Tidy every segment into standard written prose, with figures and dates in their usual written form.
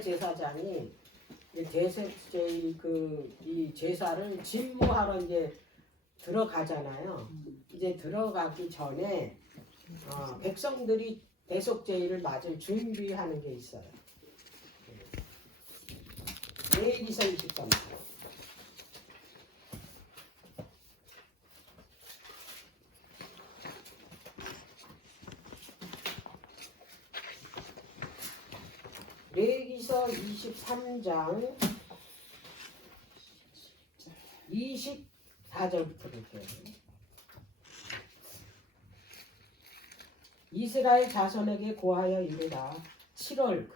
대제사장이 이 제사를 집무하러 이제 들어가잖아요. 이제 들어가기 전에 백성들이 대속제의를 맞을 준비하는 게 있어요. 레위기서 23장. 레위기서 23장 24절부터 볼게요. 이스라엘 자손에게 고하여 이르라. 7월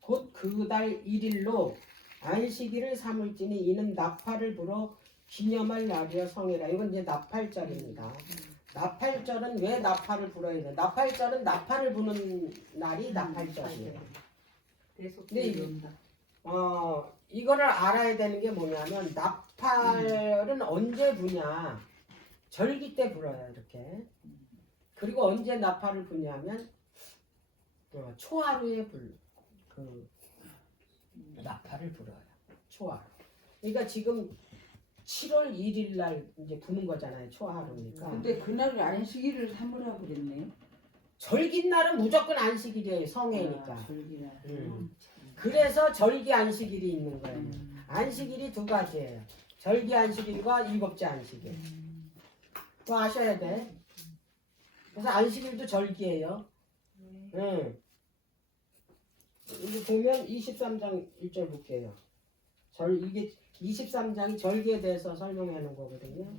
곧 그 달 1일로 안식일을 삼을지니 이는 나팔을 불어 기념할 날이여 성이라. 이건 이제 나팔절입니다. 나팔절은 왜 나팔을 불어야 돼? 나팔절은 나팔을 부는 날이 나팔절이에요. 근데 이거를 알아야 되는 게 뭐냐면 나팔은 언제 부냐? 절기 때 불어요, 이렇게. 그리고 언제 나팔을 부냐면 초하루에 나팔을 불어요. 초하루. 그러니까 지금 7월 1일 날 이제 부는 거잖아요. 초하루니까. 근데 그날을 안식일을 삼으라고 그랬네. 절기 날은 무조건 안식일이에요. 성회니까. 절기날. 그래서 절기 안식일이 있는 거예요. 안식일이 두 가지예요. 절기 안식일과 일곱째 안식일. 그거 아셔야 돼. 그래서 안식일도 절기예요. 여기 보면 23장 1절 볼게요. 이게 23장이 절기에 대해서 설명해 놓은 거거든요.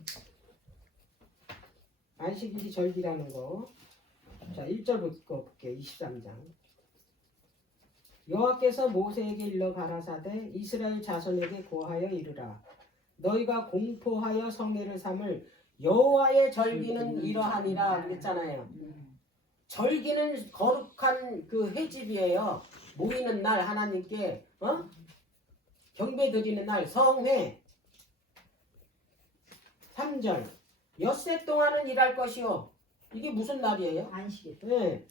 안식일이 절기라는 거. 자, 1절부터 볼게요. 23장. 여호와께서 모세에게 일러 가라사대 이스라엘 자손에게 고하여 이르라. 너희가 공포하여 성회를 삼을 여호와의 절기는 이러하니라 그랬잖아요. 절기는 거룩한 그 회집이에요. 모이는 날 하나님께 경배 드리는 날 성회. 3절 엿새 동안은 일할 것이요. 이게 무슨 날이에요? 안식일. 네.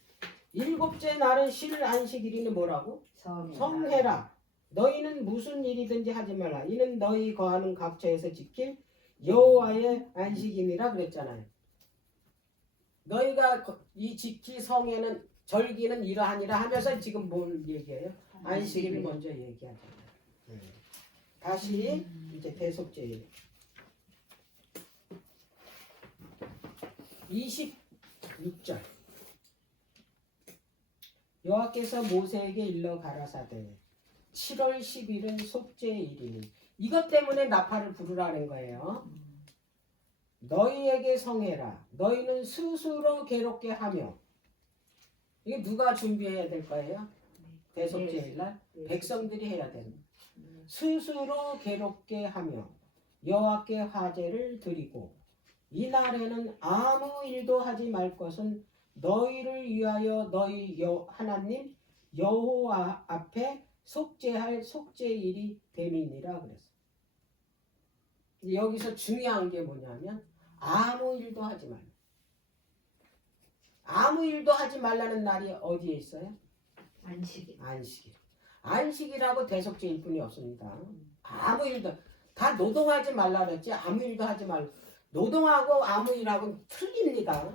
일곱째 날은 실 안식일이니 뭐라고? 성회라. 너희는 무슨 일이든지 하지 말라. 이는 너희 거하는 각처에서 지킬 여호와의 안식일이라 그랬잖아요. 너희가 이 지킬 성회는 절기는 이러하니라 하면서 지금 뭘 얘기해요? 안식일을 먼저 얘기하잖아요. 다시 이제 대속제일 26절 여호와께서 모세에게 일러 가라사대 7월 10일은 속죄일이니 이것 때문에 나팔을 부르라는 거예요. 너희에게 성회라. 너희는 스스로 괴롭게 하며 이게 누가 준비해야 될 거예요? 대속죄일날 백성들이 해야 되는 스스로 괴롭게 하며 여호와께 화제를 드리고 이날에는 아무 일도 하지 말 것은 너희를 위하여 너희 하나님 여호와 앞에 속죄할 속죄일이 됨이니라 그랬어. 여기서 중요한 게 뭐냐면 아무 일도 하지 말라. 아무 일도 하지 말라는 날이 어디에 있어요? 안식일. 안식일하고 대속죄일 뿐이 없습니다. 아무 일도 다 노동하지 말라 그랬지 아무 일도 하지 말라. 노동하고 아무 일하고는 틀립니다.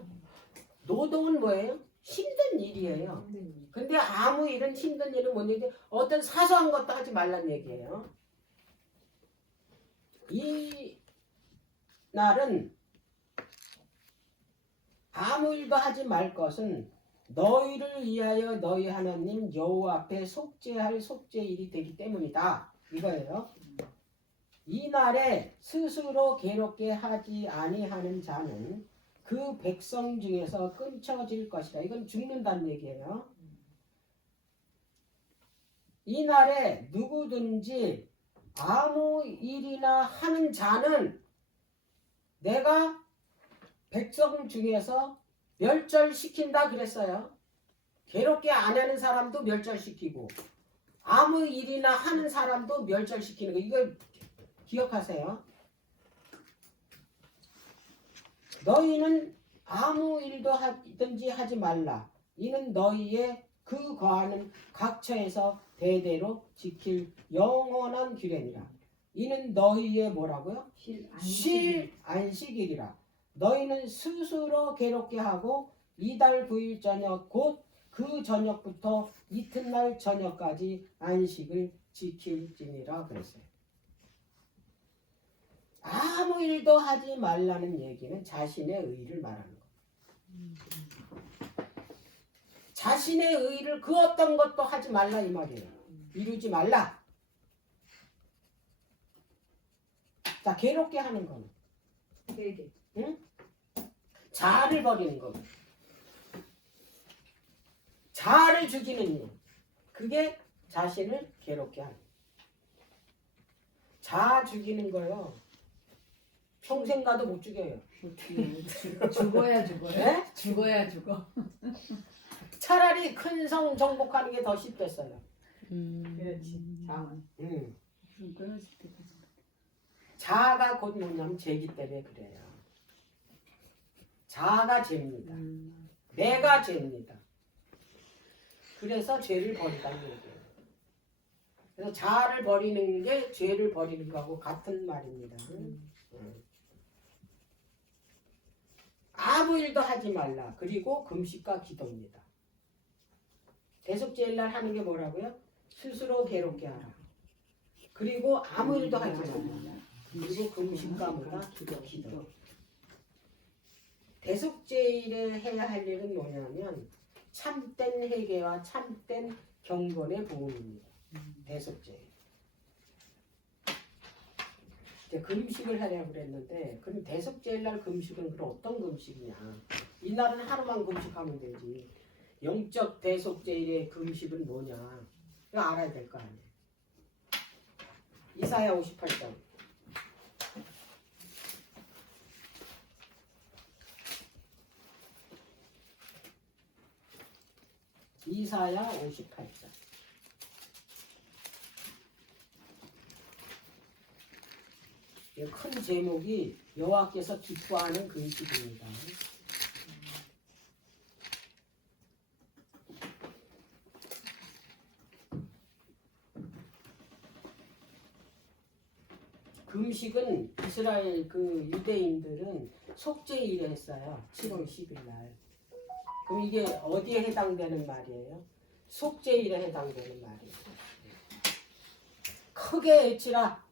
노동은 뭐예요? 힘든 일이에요. 근데 아무 일은 힘든 일은 뭐냐면 어떤 사소한 것도 하지 말란 얘기예요. 이 날은 아무 일도 하지 말 것은 너희를 위하여 너희 하나님 여호와 앞에 속죄할 속죄일이 되기 때문이다. 이거예요. 이 날에 스스로 괴롭게 하지 아니하는 자는 그 백성 중에서 끊쳐질 것이다. 이건 죽는다는 얘기예요. 이 날에 누구든지 아무 일이나 하는 자는 내가 백성 중에서 멸절시킨다 그랬어요. 괴롭게 안 하는 사람도 멸절시키고 아무 일이나 하는 사람도 멸절시키는 거. 이걸 기억하세요. 너희는 아무 일도 하든지 하지 말라. 이는 너희의 그 과는 각처에서 대대로 지킬 영원한 규례니라. 이는 너희의 뭐라고요? 실 안식일이라. 너희는 스스로 괴롭게 하고 이달 9일 저녁 곧 그 저녁부터 이튿날 저녁까지 안식을 지킬지니라 그랬어요. 아무 일도 하지 말라는 얘기는 자신의 의를 말하는 거예요. 자신의 의를 그 어떤 것도 하지 말라 이 말이에요. 이루지 말라. 자, 괴롭게 하는 거는 응? 자아를 버리는 거고 자아를 죽이는 일. 그게 자신을 괴롭게 하는 거예요. 자아 죽이는 거요. 평생 가도 못 죽여요. 죽어야 죽어요. 네? 죽어야 죽어. 차라리 큰 성 정복하는 게 더 쉽겠어요. 그렇지. 자원. 끊어질 때까지. 자아가 곧 뭐냐면 죄기 때문에 그래요. 자아가 죄입니다. 내가 죄입니다. 그래서 죄를 버리라는 얘기예요. 그래서 자아를 버리는 게 죄를 버리는 거하고 같은 말입니다. 아무 일도 하지 말라. 그리고 금식과 기도입니다. 대속죄일날 하는 게 뭐라고요? 스스로 괴롭게 하라. 그리고 아무 일도 하지 말라. 그리고 금식과 뭐다? 기도. 대속죄일에 해야 할 일은 뭐냐면 참된 회개와 참된 경건의 보험입니다. 대속죄일. 이제 금식을 하려고 그랬는데 그럼 대속죄일날 금식은 그럼 어떤 금식이냐? 이날은 하루만 금식하면 되지. 영적 대속죄일의 금식은 뭐냐? 이거 알아야 될 거 아니에요. 이사야 58장. 이사야 58장. 큰 제목이 여호와께서 기뻐하는 금식입니다. 금식은 이스라엘 그 유대인들은 속죄일에 했어요. 7월 10일 날. 그럼 이게 어디에 해당되는 말이에요? 속죄일에 해당되는 말이에요. 크게 외치라.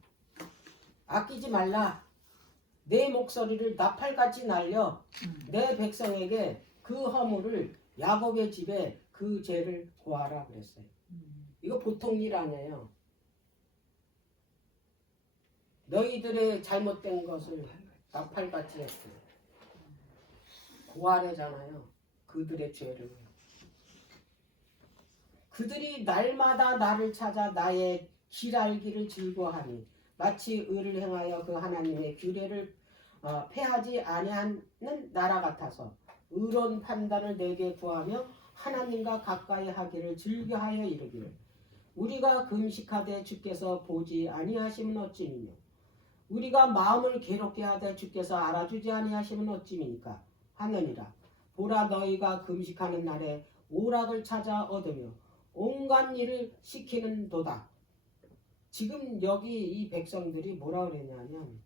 아끼지 말라. 내 목소리를 나팔같이 날려 내 백성에게 그 허물을 야곱의 집에 그 죄를 고하라 그랬어요. 이거 보통 일 아니에요. 너희들의 잘못된 것을 나팔같이 했어요. 고하래잖아요. 그들의 죄를. 그들이 날마다 나를 찾아 나의 길 알기를 즐거워하니 마치 의를 행하여 그 하나님의 규례를 폐하지 아니하는 나라 같아서 의로운 판단을 내게 구하며 하나님과 가까이 하기를 즐겨하여 이르기를 우리가 금식하되 주께서 보지 아니하시면 어찌미뇨 우리가 마음을 괴롭게 하되 주께서 알아주지 아니하시면 어찌미니까 하느니라. 보라 너희가 금식하는 날에 오락을 찾아 얻으며 온갖 일을 시키는 도다. 지금 여기 이 백성들이 뭐라 그랬냐면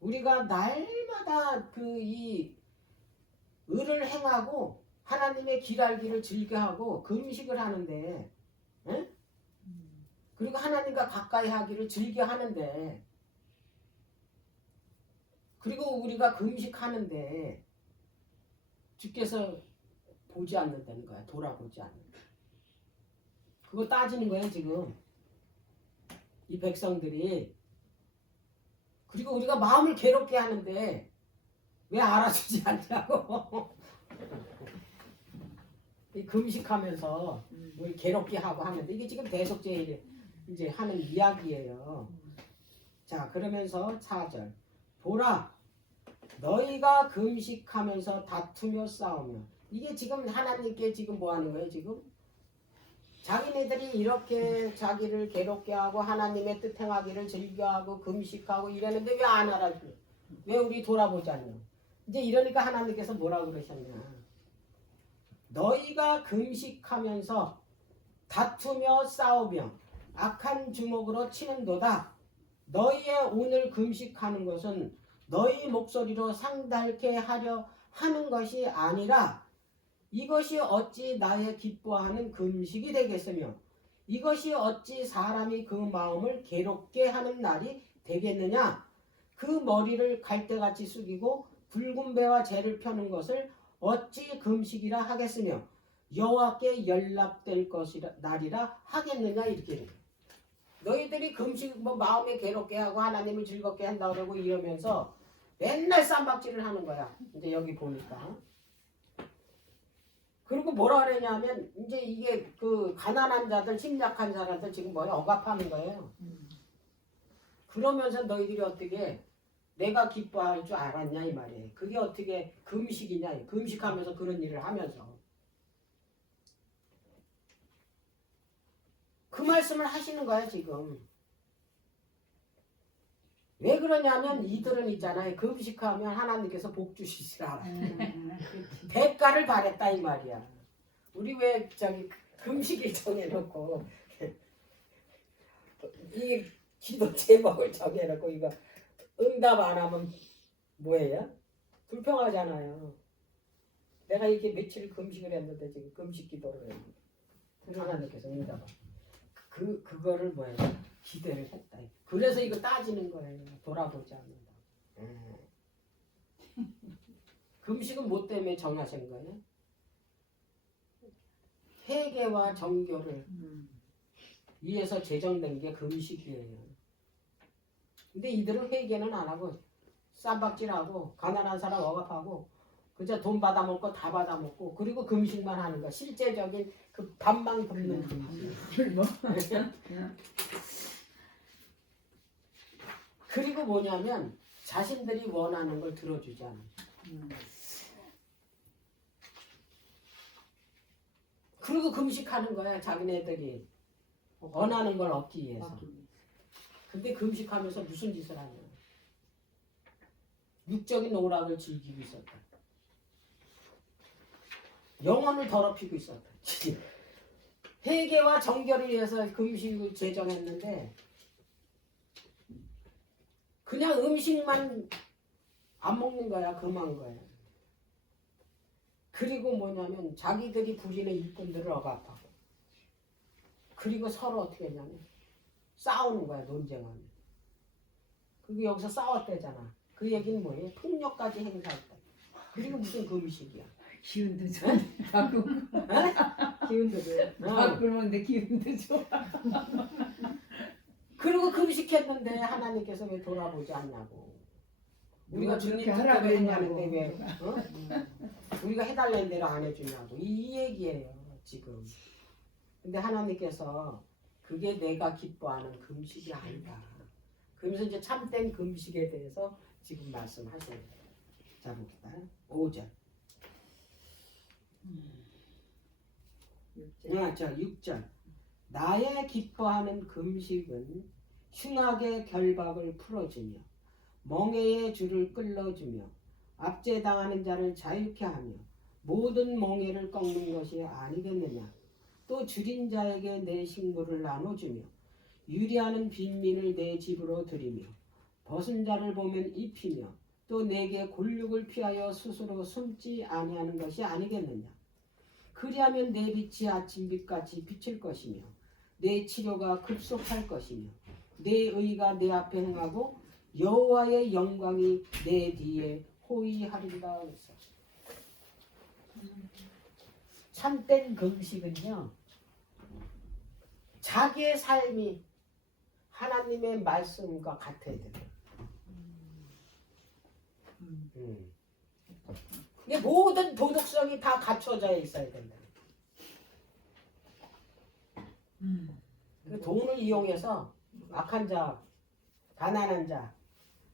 우리가 날마다 그 이 의를 행하고 하나님의 길 알기를 즐겨하고 금식을 하는데 에? 그리고 하나님과 가까이 하기를 즐겨하는데 그리고 우리가 금식하는데 주께서 보지 않는다는 거야. 돌아보지 않는다. 그거 따지는 거예요 지금. 이 백성들이. 그리고 우리가 마음을 괴롭게 하는데 왜 알아주지 않냐고. 이 금식하면서 우리 괴롭게 하고 하는데 이게 지금 대속죄 이제 하는 이야기예요. 자 그러면서 4절 보라 너희가 금식하면서 다투며 싸우며 이게 지금 하나님께 지금 뭐 하는 거예요 지금? 자기네들이 이렇게 자기를 괴롭게 하고 하나님의 뜻 행하기를 즐겨하고 금식하고 이러는데 왜 안 알아줘? 왜 우리 돌아보지 않냐? 이제 이러니까 하나님께서 뭐라고 그러셨냐? 너희가 금식하면서 다투며 싸우며 악한 주먹으로 치는도다. 너희의 오늘 금식하는 것은 너희 목소리로 상달케 하려 하는 것이 아니라 이것이 어찌 나의 기뻐하는 금식이 되겠으며 이것이 어찌 사람이 그 마음을 괴롭게 하는 날이 되겠느냐. 그 머리를 갈대같이 숙이고 붉은 배와 재를 펴는 것을 어찌 금식이라 하겠으며 여호와께 연락될 것이라 날이라 하겠느냐. 이렇게 너희들이 금식 뭐 마음에 괴롭게 하고 하나님을 즐겁게 한다 그러고 이러면서 맨날 쌈박질을 하는 거야. 이제 여기 보니까. 그리고 뭐라 그러냐면 이제 이게 그 가난한 자들, 심약한 사람들 지금 뭐야 억압하는 거예요. 그러면서 너희들이 어떻게 내가 기뻐할 줄 알았냐 이 말이에요. 그게 어떻게 금식이냐. 금식하면서 그런 일을 하면서. 그 말씀을 하시는 거야 지금. 왜 그러냐면 이들은 있잖아요. 금식하면 하나님께서 복 주시시라. 대가를 바랬다 이 말이야. 우리 왜 저기 금식일 정해놓고 이 기도 제목을 정해놓고 이거 응답 안 하면 뭐예요? 불평하잖아요. 내가 이렇게 며칠 금식을 했는데 지금 금식 기도를 했는데 하나님께서 응답. 그거를 뭐예요? 기대를 했다. 그래서 이거 따지는 거예요. 돌아보지 않는다. 금식은 뭐 때문에 정하신 거예요? 회개와 정교를 위해서 제정된 게 금식이에요. 근데 이들은 회개는 안 하고 쌈박질하고 가난한 사람 억압하고 그저 돈 받아먹고 다 받아먹고 그리고 금식만 하는 거. 실제적인 그 밥만 굶는 금식. 그리고 뭐냐면 자신들이 원하는 걸 들어주지 않아요. 그리고 금식하는 거야. 자기네들이 원하는 걸 얻기 위해서. 근데 금식하면서 무슨 짓을 하냐. 육적인 오락을 즐기고 있었다. 영혼을 더럽히고 있었다. 회개와 정결을 위해서 금식을 제정했는데 그냥 음식만 안 먹는 거야. 금한 거야. 그리고 뭐냐면 자기들이 부리는 일꾼들을 억압하고 그리고 서로 어떻게 했냐면 싸우는 거야. 논쟁하면. 그게 여기서 싸웠대잖아. 그 얘기는 뭐예요? 폭력까지 행사했다. 그리고 무슨 금식이야. 기운도 좋아. 기운도 좋아. 밥 굶는데 기운도 좋아. 그리고 금식했는데 하나님께서 왜 돌아보지 않냐고. 우리가 주님 하라 뜻대로 그랬냐고. 했는데 왜 우리가 해달라는 대로 안 해주냐고. 이 얘기예요 지금. 근데 하나님께서 그게 내가 기뻐하는 금식이 아니다. 그러면서 이제 참된 금식에 대해서 지금 말씀하시는 거예요. 자 봅시다. 5절. 6절. 나의 기뻐하는 금식은 흉악의 결박을 풀어주며 멍에의 줄을 끌어주며 압제당하는 자를 자유케 하며 모든 멍에를 꺾는 것이 아니겠느냐. 또 줄인 자에게 내 식물을 나눠주며 유리하는 빈민을 내 집으로 들이며 벗은 자를 보면 입히며 또 내게 곤욕을 피하여 스스로 숨지 아니하는 것이 아니겠느냐. 그리하면 내 빛이 아침빛같이 비칠 것이며 내 치료가 급속할 것이며 내 의가 내 앞에 행하고 여호와의 영광이 내 뒤에 호위하리라. 참된 금식은요, 자기의 삶이 하나님의 말씀과 같아야 돼요. 근데 모든 도덕성이 다 갖춰져 있어야 된다. 그 돈을 이용해서 악한 자, 가난한 자,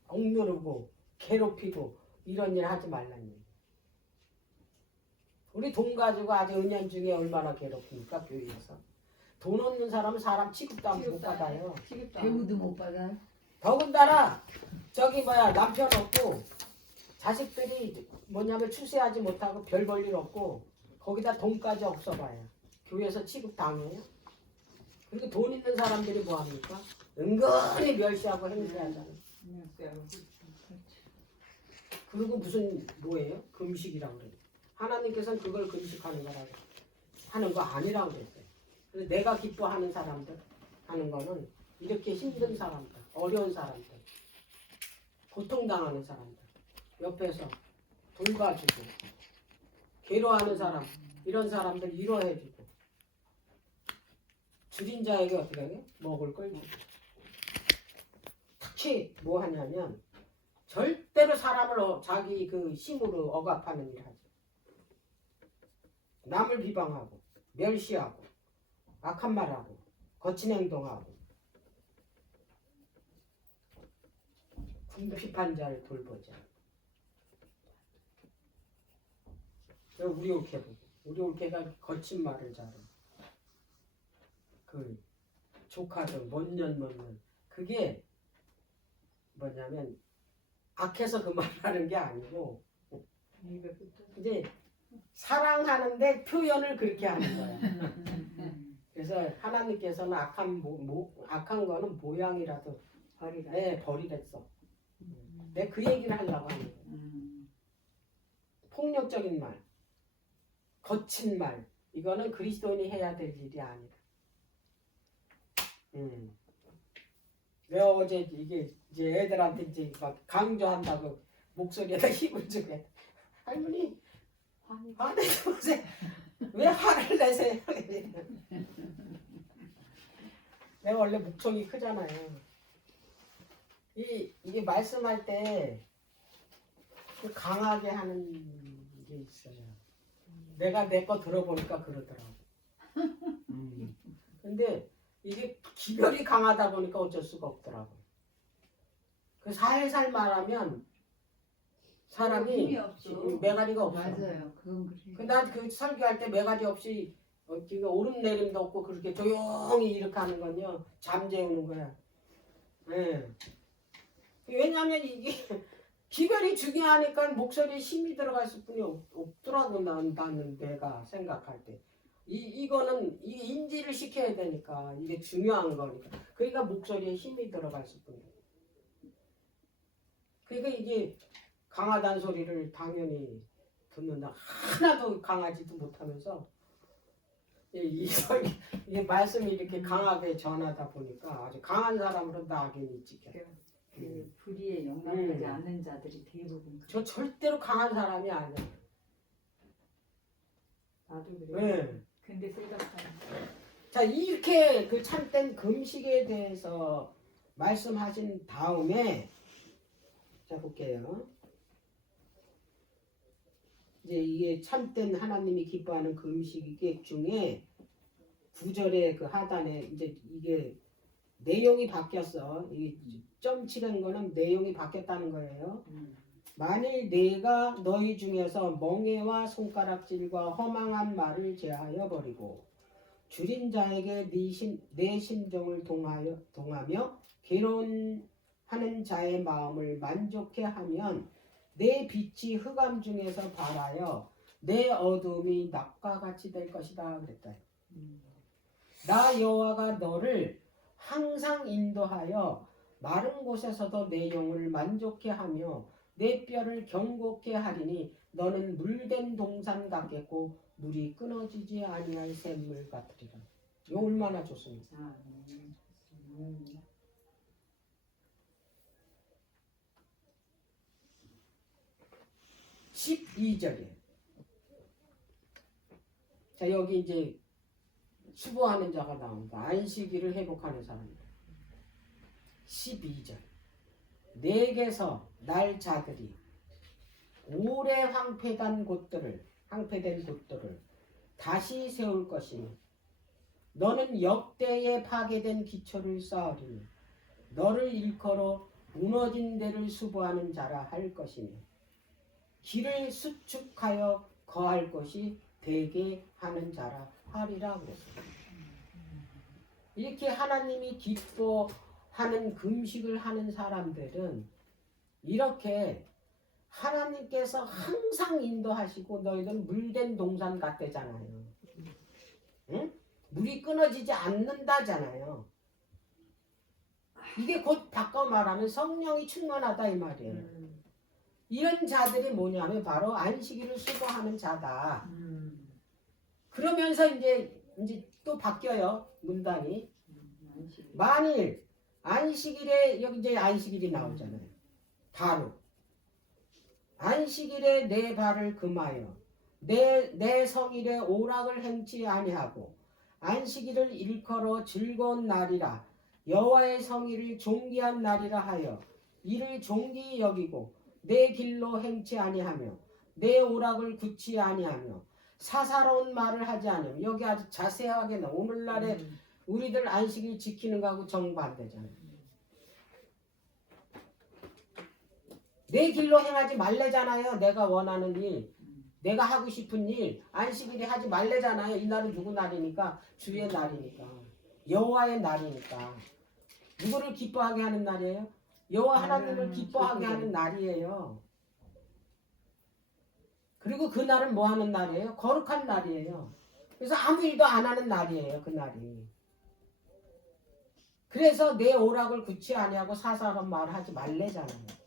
억누르고 괴롭히고 이런 일 하지 말라는 얘기. 우리 돈 가지고 아주 은연중에 얼마나 괴롭힙니까 교회에서. 돈 없는 사람은 사람 취급도 못 받아요. 배우도 못 받아. 더군다나 저기 남편 없고 자식들이 뭐냐면 출세하지 못하고 별 볼 일 없고 거기다 돈까지 없어봐야 교회에서 취급당해요. 그리고 돈 있는 사람들이 뭐합니까? 은근히 멸시하고 행세하잖아요. 그리고 무슨 뭐예요? 금식이라고 그래요. 하나님께서는 그걸 금식하는 거라고 하는 거 아니라고 그랬어요. 그래서 내가 기뻐하는 사람들 하는 거는 이렇게 힘든 사람들, 어려운 사람들, 고통당하는 사람들 옆에서 돌봐주고 괴로워하는 사람 이런 사람들 위로해주고 줄인 자에게 어떻게 해요? 먹을 걸 주고 특히 뭐 하냐면 절대로 사람을 자기 그 힘으로 억압하는 일 하지. 남을 비방하고 멸시하고 악한 말하고 거친 행동하고 궁핍한 자를 돌보자. 우리 올케가 거친 말을 잘해. 그 조카들 뭔년 그게 뭐냐면 악해서 그 말을 하는 게 아니고 이제 사랑하는데 표현을 그렇게 하는 거야. 그래서 하나님께서는 악한 거는 모양이라도 버리랬어. 내가 그 얘기를 하려고 하는 거야. 폭력적인 말, 거친 말, 이거는 그리스도인이 해야 될 일이 아니다. 내가 어제 이게 이제 애들한테 이제 막 강조한다고 목소리에다 힘을 주고 할머니 화내지 마세요. 왜 화를 내세요? 내가 원래 목청이 크잖아요. 이게 말씀할 때 강하게 하는 게 있어요. 내가 내 거 들어보니까 그러더라고. 근데 이게 기별이 강하다 보니까 어쩔 수가 없더라고. 그 살살 말하면 사람이 매가리가 없어. 맞아요. 그건 그래. 난 그 설교할 때 매가리 없이 오름내림도 없고 그렇게 조용히 이렇게 하는 건요 잠재우는 거야. 네. 왜냐하면 이게 기별이 중요하니까 목소리에 힘이 들어갔을 뿐이 없더라고. 나는 내가 생각할 때 이거는 이 인지를 시켜야 되니까 이게 중요한 거니까. 그러니까 목소리에 힘이 들어갔을 뿐이야. 그러니까 이게 강하다는 소리를 당연히 듣는다. 하나도 강하지도 못하면서 이게 말씀이 이렇게 강하게 전하다 보니까 아주 강한 사람으로 낙인이 찍혀요. 그 불의에 용납하지 않는 자들이 대부분. 저 절대로 강한 사람이 아니야. 나도 그래. 네. 근데 생각하는. 자, 이렇게 그 참된 금식에 대해서 말씀하신 다음에 자 볼게요. 이제 이게 참된 하나님이 기뻐하는 금식 중에 9절의 그 하단에 이제 이게 내용이 바뀌었어. 이 점 칠한 거는 내용이 바뀌었다는 거예요. 만일 내가 너희 중에서 멍에와 손가락질과 허망한 말을 제하여 버리고 줄인 자에게 내 심정을 동하며 괴로워하는 자의 마음을 만족해 하면 내 빛이 흑암 중에서 발하여 내 어둠이 낮과 같이 될 것이다 그랬다. 나 여호와가 너를 항상 인도하여 마른 곳에서도 내 영을 만족해 하며 내 뼈를 경고케 하리니 너는 물된 동산 같겠고 물이 끊어지지 아니할 샘물 같으리라. 이거 얼마나 좋습니까? 12절이에요. 자, 여기 이제 수고하는 자가 나온다. 안식일을 회복하는 사람들. 12절. 내게서 날 자들이 오래 황폐된 곳들을 다시 세울 것이니 너는 역대에 파괴된 기초를 쌓으리니 너를 일컬어 무너진 데를 수보하는 자라 할 것이니 길을 수축하여 거할 것이 되게 하는 자라 하리라 그랬어요. 이렇게 하나님이 기뻐하는 금식을 하는 사람들은 이렇게 하나님께서 항상 인도하시고 너희는 물된 동산 같대잖아요. 응? 물이 끊어지지 않는다잖아요. 이게 곧 바꿔 말하면 성령이 충만하다 이 말이에요. 이런 자들이 뭐냐면 바로 안식일을 수고하는 자다. 그러면서 이제 또 바뀌어요. 문단이. 만일 안식일에 여기 이제 안식일이 나오잖아요. 바로 안식일에 내 발을 금하여 내 성일에 오락을 행치 아니하고 안식일을 일컬어 즐거운 날이라 여호와의 성일을 존귀한 날이라 하여 이를 존귀히 여기고 내 길로 행치 아니하며 내 오락을 굳지 아니하며 사사로운 말을 하지 않으며 여기 아주 자세하게 나 오늘날에 우리들 안식일 지키는 거하고 정반대잖아요. 내 길로 행하지 말래잖아요. 내가 원하는 일, 내가 하고 싶은 일, 안식일에 하지 말래잖아요. 이 날은 누구 날이니까? 주의 날이니까. 여호와의 날이니까. 누구를 기뻐하게 하는 날이에요? 여호와 하나님을 기뻐하게 하는 날이에요. 그리고 그 날은 뭐 하는 날이에요? 거룩한 날이에요. 그래서 아무 일도 안 하는 날이에요. 그 날이. 그래서 내 오락을 굳이 아니하고 사사로운 말을 하지 말래잖아요.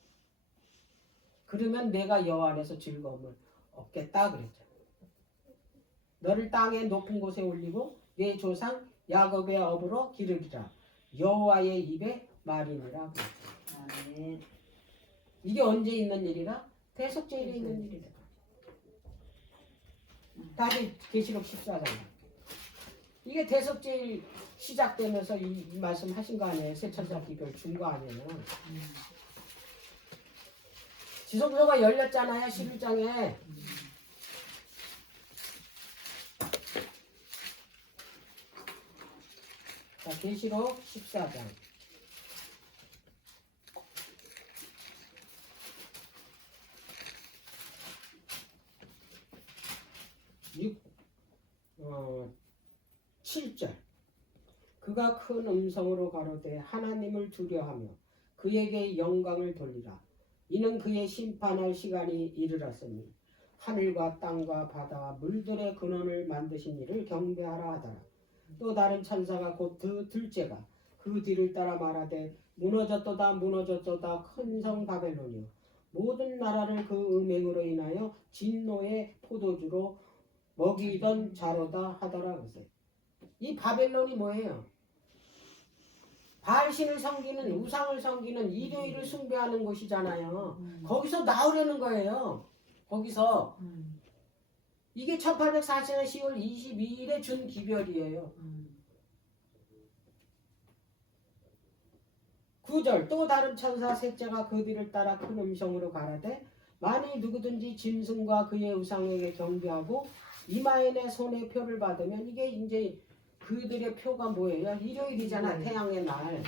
그러면 내가 여호와 안에서 즐거움을 얻겠다 그랬죠. 너를 땅의 높은 곳에 올리고 내 조상 야곱의 업으로 기르리라. 여호와의 입에 말이니라 그랬죠. 아멘. 이게 언제 있는 일이라? 대속죄일에 있는 일이다. 다시 계시록 14장. 이게 대속죄일 시작되면서 이 말씀 하신 거 아니에요? 세천사 기별 준 거 아니에요? 지성소가 열렸잖아요. 11장에. 자, 계시록 14장. 육 7절. 그가 큰 음성으로 가로되 하나님을 두려하며 그에게 영광을 돌리라. 이는 그의 심판할 시간이 이르렀으니 하늘과 땅과 바다와 물들의 근원을 만드신 이를 경배하라 하더라. 또 다른 천사가 곧 둘째가 그 뒤를 따라 말하되 무너졌도다 무너졌도다 큰 성 바벨론이요 모든 나라를 그 음행으로 인하여 진노의 포도주로 먹이던 자로다 하더라. 그랬어요. 이 바벨론이 뭐예요? 바알신을 섬기는 우상을 섬기는 일요일을 숭배하는 곳이잖아요. 거기서 나오려는 거예요. 거기서 이게 1840년 10월 22일에 준 기별이에요. 9절 또 다른 천사 셋째가 그 뒤를 따라 큰 음성으로 가라되 만일 누구든지 짐승과 그의 우상에게 경배하고 이마에 내 손에 표를 받으면 이게 이제 그들의 표가 뭐예요? 일요일이잖아. 태양의 날.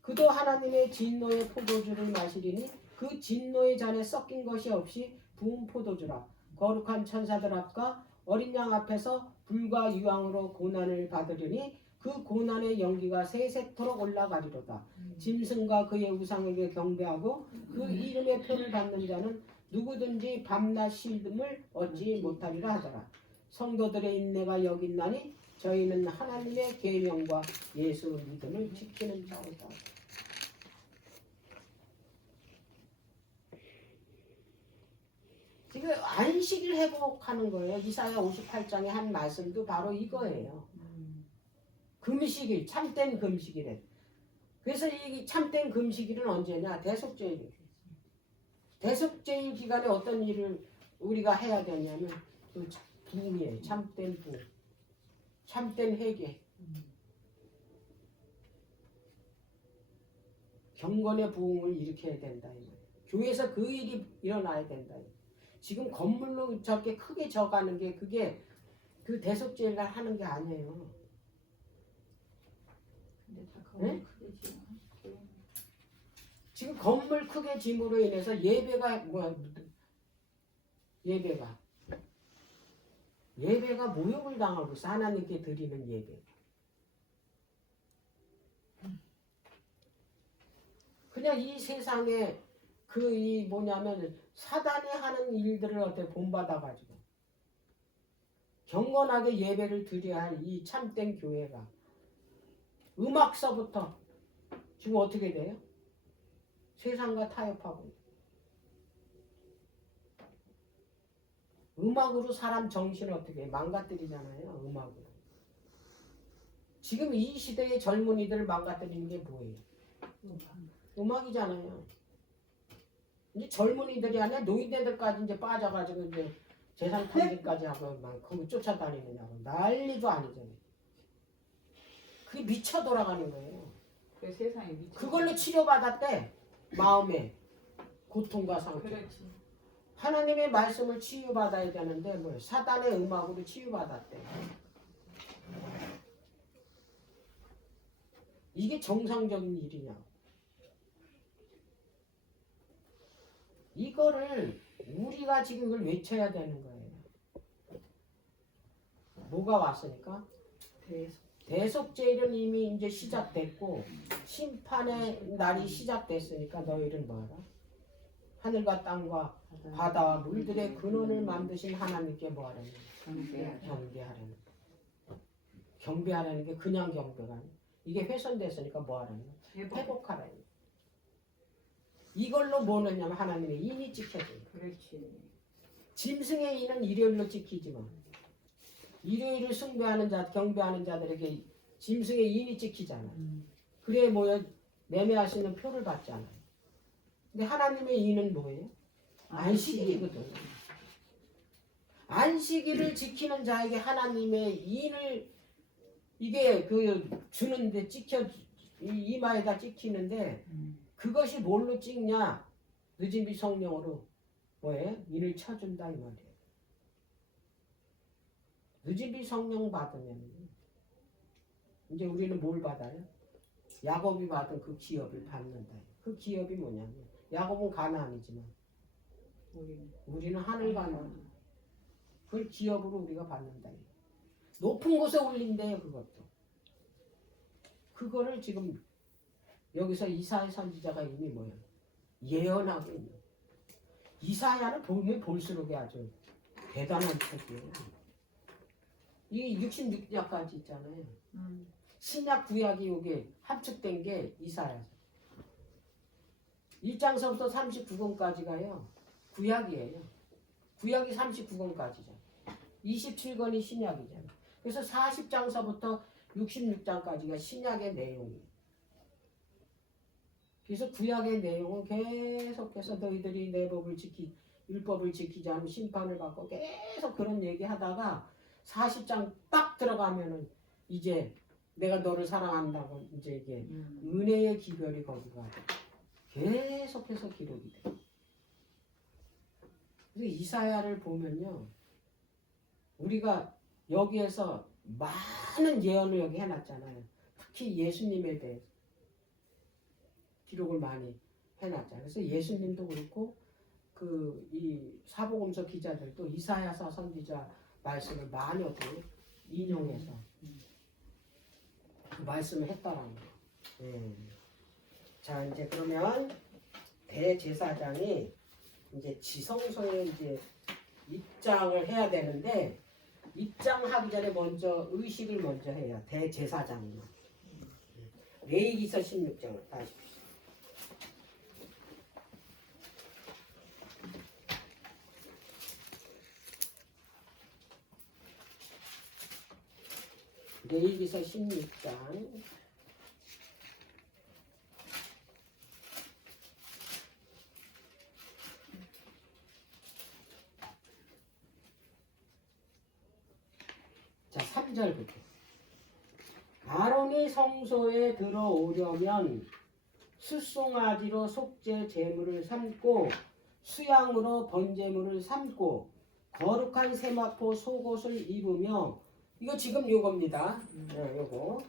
그도 하나님의 진노의 포도주를 마시리니 그 진노의 잔에 섞인 것이 없이 부은 포도주라. 거룩한 천사들 앞과 어린 양 앞에서 불과 유황으로 고난을 받으리니 그 고난의 연기가 세세토록 올라가리로다. 짐승과 그의 우상에게 경배하고 그 이름의 표를 받는 자는 누구든지 밤낮 쉴음을 얻지 못하리라 하더라. 성도들의 인내가 여기 있나니 저희는 하나님의 계명과 예수 믿음을 지키는 자로다. 지금 안식일 회복하는 거예요. 이사야 58장에 한 말씀도 바로 이거예요. 금식일, 참된 금식일에. 그래서 이 참된 금식일은 언제냐? 대속죄일. 대속죄일 기간에 어떤 일을 우리가 해야 되냐면 그 부흥이에요. 참된 부흥. 참된 회개. 경건의 부흥을 일으켜야 된다. 교회에서 그 일이 일어나야 된다. 지금 건물로 저렇게 크게 져가는 게 그게 그 대속죄일 날 하는 게 아니에요. 근데 다 건물 크게 지어. 지금 건물 크게 짐으로 인해서 예배가 뭐야? 예배가 모욕을 당하고 있어. 하나님께 드리는 예배. 그냥 이 세상에 그 그 이 뭐냐면 사단이 하는 일들을 어떻게 본받아가지고 경건하게 예배를 드려야 할 이 참된 교회가 음악서부터 지금 어떻게 돼요? 세상과 타협하고 있어요. 음악으로 사람 정신을 어떻게 망가뜨리잖아요. 음악으로. 지금 이 시대의 젊은이들을 망가뜨리는 게 뭐예요? 음악이잖아요. 이제 젊은이들이 아니라 노인네들까지 이제 빠져가지고 이제 재산 탐지까지 하고 막 거기 쫓아다니느냐고 난리도 아니잖아요. 그게 미쳐 돌아가는 거예요. 그 세상에 미쳐. 그걸로 치료받았대. 마음의 고통과 상처. 그렇지. 하나님의 말씀을 치유받아야 되는데 뭐 사단의 음악으로 치유받았대. 이게 정상적인 일이냐? 이거를 우리가 지금 이걸 외쳐야 되는 거예요. 뭐가 왔으니까? 대속죄는 이미 이제 시작됐고 심판의 날이 시작됐으니까 너희는 뭐하라? 하늘과 땅과 바다와 물들의 근원을 만드신 하나님께 뭐하라는 거야? 경배하라는 거야. 경배하라는 게 그냥 경배가 아니야. 이게 훼손됐으니까 뭐하라는 거야? 회복하라는 거야. 이걸로 뭐느냐면 하나님의 인이 찍혀져요. 그렇지. 짐승의 인은 일요일로 찍히지만 일요일을 숭배하는 자, 경배하는 자들에게 짐승의 인이 찍히잖아요. 그래 뭐야 매매할 수 있는 표를 받잖아요. 근데 하나님의 인은 뭐예요? 안식일이거든. 안식일을 지키는 자에게 하나님의 인을 이게 그 주는데 찍혀 이마에다 찍히는데 그것이 뭘로 찍냐? 늦은비 성령으로 뭐예요? 인을 쳐준다 이 말이에요. 늦은비 성령 받으면 이제 우리는 뭘 받아요? 야곱이 받은 그 기업을 받는다. 그 기업이 뭐냐면 야곱은 가나안이지만 우리는 하늘 가나안. 그 기업으로 우리가 받는다. 높은 곳에 올린대요 그것도. 그거를 지금 여기서 이사야 선지자가 이미 뭐야 예언하고 있는. 이사야는 보면 볼수록 아주 대단한 책이에요. 이게 66장까지 있잖아요. 신약 구약이 이게 합축된 게 이사야. 1장서부터 39권까지가요. 구약이에요. 구약이 39권까지죠. 27권이 신약이잖아요. 그래서 40장서부터 66장까지가 신약의 내용이에요. 그래서 구약의 내용은 계속해서 너희들이 내 법을 율법을 지키지 않으면 심판을 받고 계속 그런 얘기하다가 40장 딱 들어가면은 이제 내가 너를 사랑한다고 이제 이게 은혜의 기별이 거기가 계속해서 기록이 돼. 그래서 이사야를 보면요, 우리가 여기에서 많은 예언을 여기 해놨잖아요. 특히 예수님에 대해 기록을 많이 해놨잖아요. 그래서 예수님도 그렇고 그 이 사복음서 기자들도 이사야서 선지자 말씀을 많이 어떻게 인용해서 그 말씀을 했다라는 거예요. 자 이제 그러면 대제사장이 이제 지성소에 이제 입장을 해야 되는데 입장하기 전에 먼저 의식을 먼저 해요. 대제사장이. 레위기서 16장을 다시. 레위기서 16장 자 3절부터 아론이 성소에 들어오려면 숫송아지로 속죄 제물을 삼고 수양으로 번제물을 삼고 거룩한 세마포 속옷을 입으며 이거 지금 요겁니다. 요거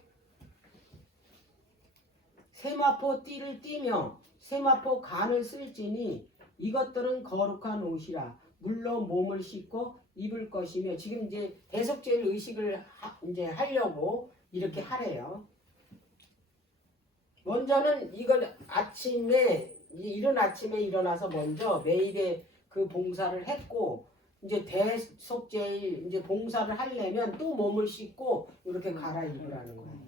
세마포 띠를 띠며 세마포 간을 쓸지니 이것들은 거룩한 옷이라 물로 몸을 씻고 입을 것이며 지금 이제 대속죄를 의식을 이제 하려고 이렇게 하래요. 먼저는 이걸 아침에 이제 이른 아침에 일어나서 먼저 매일의 그 봉사를 했고 이제 대속제일 이제 봉사를 하려면 또 몸을 씻고 이렇게 갈아입으라는 거예요.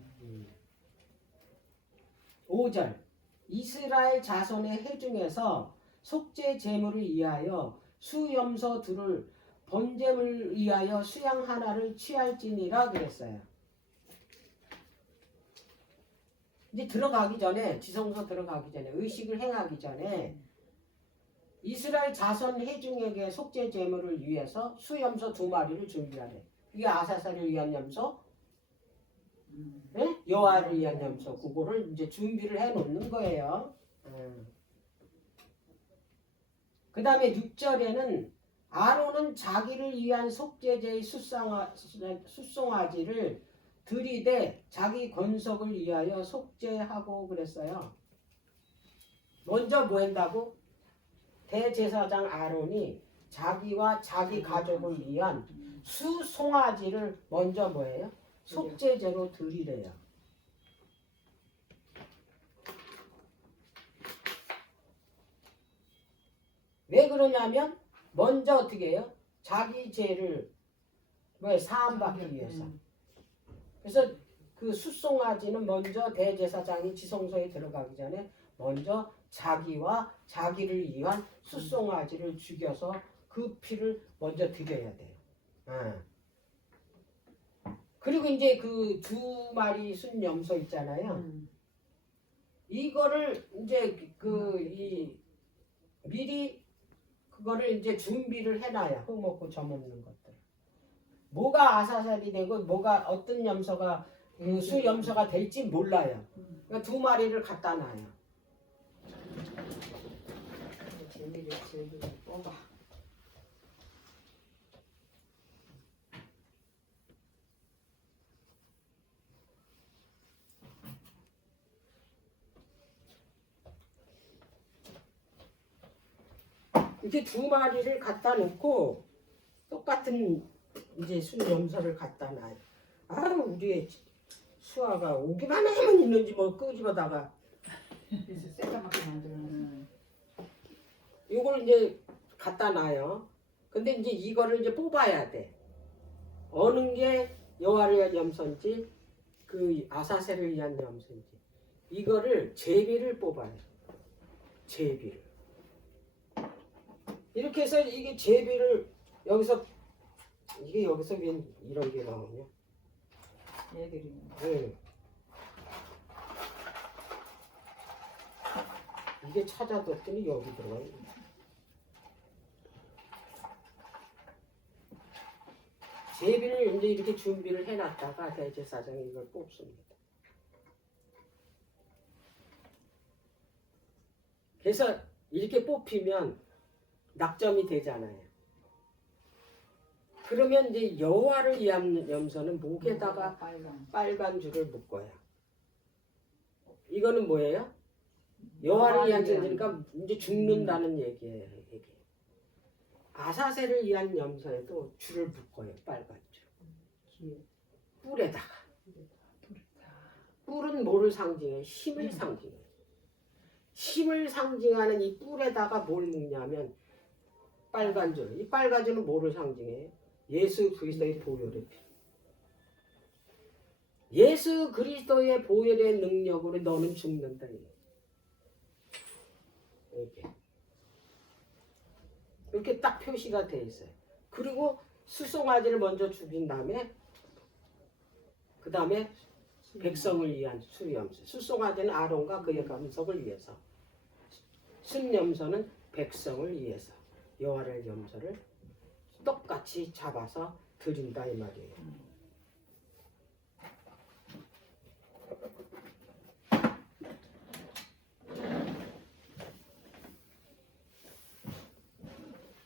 5절 이스라엘 자손의 해 중에서 속죄 제물을 위하여 수염소 둘을 번제물을 위하여 수양 하나를 취할지니라 그랬어요. 이제 들어가기 전에 지성소 들어가기 전에 의식을 행하기 전에 이스라엘 자손 회중에게 속죄 제물을 위해서 수염소 2마리를 준비하래. 이게 아사사를 위한 염소, 네? 여호와를 위한 염소. 그거를 이제 준비를 해 놓는 거예요. 그 다음에 6절에는 아론은 자기를 위한 속죄제의 숫송아지를 들이대 자기 권속을 위하여 속죄하고 그랬어요. 먼저 뭐 한다고? 대제사장 아론이 자기와 자기 가족을 위한 수송아지를 먼저 뭐예요? 속죄제로 드리래요. 왜 그러냐면 먼저 어떻게 해요? 자기 죄를 왜 사함받기 위해서. 그래서 그 숫송아지는 먼저 대제사장이 지성소에 들어가기 전에 먼저 자기와 자기를 위한 숫송아지를 죽여서 그 피를 먼저 드려야 돼요. 그리고 이제 그 2마리 순염소 있잖아요. 이거를 이제 미리 그거를 이제 준비를 해놔야 흙먹고 젖먹는 것들. 뭐가 아사살이 되고 뭐가 어떤 염소가 그 수염소가 될지 몰라요. 그러니까 2마리를 갖다 놔요. 재미를 즐기고 뽑아. 이렇게 2마리를 갖다 놓고 똑같은 이제 순염소를 갖다 놔요. 우리 수아가 오기만 하면 있는지 뭐 끄집어다가 그래서 새까맣게 만들어놓는. 이걸 이제 갖다 놔요. 근데 이제 이거를 이제 뽑아야 돼. 어느 게 여호와를 위한 염소인지 그 아사셀을 위한 염소인지 이거를 제비를 뽑아요. 제비를. 이렇게 해서 이게 제비를 여기서 이게 여기서 왜 이런 게 나오냐? 얘들이. 네. 이게 찾아뒀더니 여기 들어가요. 제비를 이제 이렇게 준비를 해놨다가 대제사장이 이걸 뽑습니다. 그래서 이렇게 뽑히면 낙점이 되잖아요. 그러면 이제 여호와를 위한 염소는 목에다가 빨간 줄을 묶어요. 이거는 뭐예요? 여호와를 위한 염소니까 이제 죽는다는 얘기예요. 이게. 아사셀을 위한 염소에도 줄을 묶어요. 빨간 줄. 뿔에다가. 뿔은 뭐를 상징해요? 힘을 상징해요. 힘을 상징하는 이 뿔에다가 뭘 묶냐면 빨간 줄. 이 빨간 줄은 뭐를 상징해요? 예수 그리스도의 보혈의 피. 예수 그리스도의 보혈의 능력으로 너는 죽는다. 이렇게 딱 표시가 돼 있어요. 그리고 수송아지를 먼저 죽인 다음에 그 다음에 백성을 위한 수염소. 수송아지는 아론과 그의 가족을 위해서, 순염소는 백성을 위해서 여호와를 염소를 똑같이 잡아서 드린다 이 말이에요.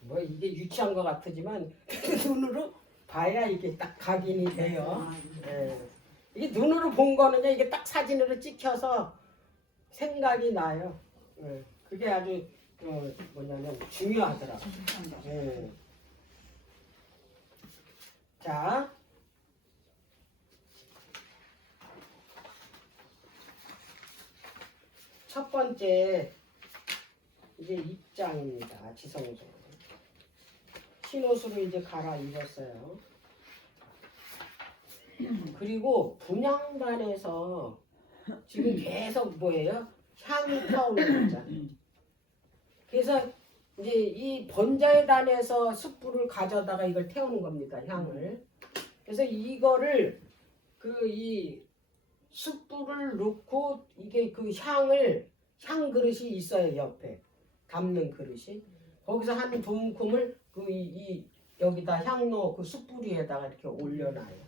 뭐 이게 유치한 것 같지만 눈으로 봐야 이게 딱 각인이 돼요. 이게 눈으로 본 거는요, 이게 딱 사진으로 찍혀서 생각이 나요. 그게 아주 뭐냐면 중요하더라고요. 자, 첫 번째 이제 입장입니다. 지성소. 흰옷으로 이제 갈아입었어요. 그리고 분향단에서 지금 계속 뭐예요? 향이 타오르는 거잖아요. 그래서 이제 이 번자의 단에서 숯불을 가져다가 이걸 태우는 겁니다. 향을. 그래서 이거를 그 이 숯불을 넣고 이게 그 향을 향 그릇이 있어요. 옆에 담는 그릇이. 거기서 한 두 움큼을 이 여기다 향로 그 숯불 위에다가 이렇게 올려놔요.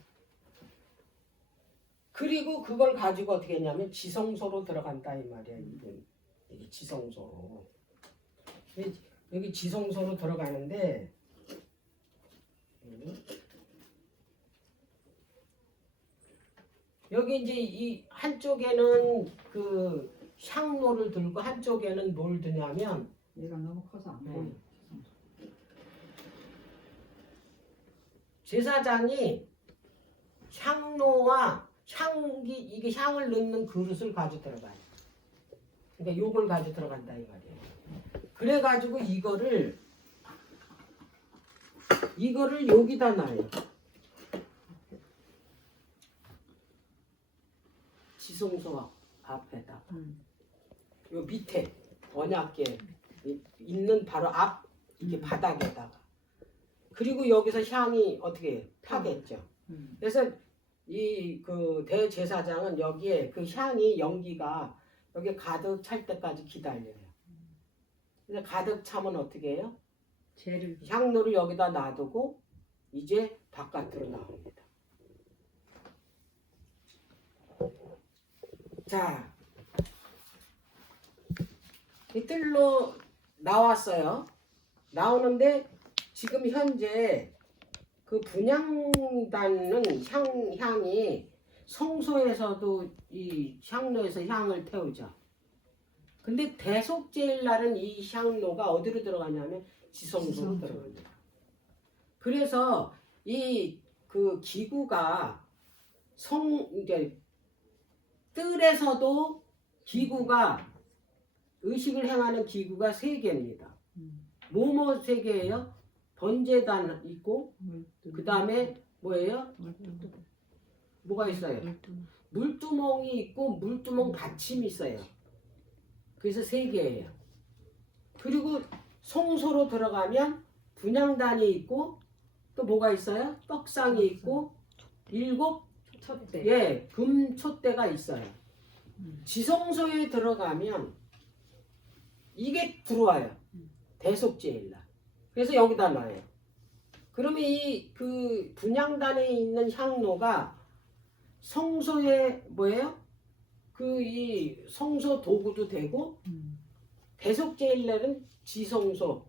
그리고 그걸 가지고 어떻게 했냐면 지성소로 들어간다 이 말이야. 이게 지성소로. 여기 지성소로 들어가는데 여기 이제 이 한쪽에는 그 향로를 들고 한쪽에는 뭘 드냐면 얘가 너무 커서 안 보여. 제사장이 향로와 향기 이게 향을 넣는 그릇을 가지고 들어가요. 그러니까 요걸 가지고 들어간다 이 말이에요. 그래가지고 이거를 여기다 놔요. 지성소 앞에다. 요 밑에 언약계 있는 바로 앞 이게 바닥에다가. 그리고 여기서 향이 어떻게 타겠죠. 그래서 이 그 대제사장은 여기에 그 향이 연기가 여기 가득 찰 때까지 기다려요. 그래서 가득 차면 어떻게 해요? 재를 향로를 여기다 놔두고 이제 바깥으로 나옵니다. 자, 이 뜰로 나왔어요. 나오는데 지금 현재 그 분향단은 향이 성소에서도 이 향로에서 향을 태우죠. 근데 대속제일날은 이 향로가 어디로 들어가냐면 지성소로 들어갑니다. 그래서 이 그 기구가 이제 뜰에서도 기구가 의식을 행하는 기구가 3개입니다. 뭐뭐 3개예요? 번제단 있고 그 다음에 뭐예요? 뭐가 있어요? 물두멍이 있고 물두멍 받침이 있어요. 그래서 3개예요. 그리고 성소로 들어가면 분향단이 있고 또 뭐가 있어요? 떡상이 있고 7 촛대. 예, 금촛대가 있어요. 지성소에 들어가면 이게 들어와요. 대속제일날. 그래서 여기다 놔요. 그러면 이 그 분향단에 있는 향로가 성소에 뭐예요? 그 이 성소 도구도 되고 대속제일날은 지성소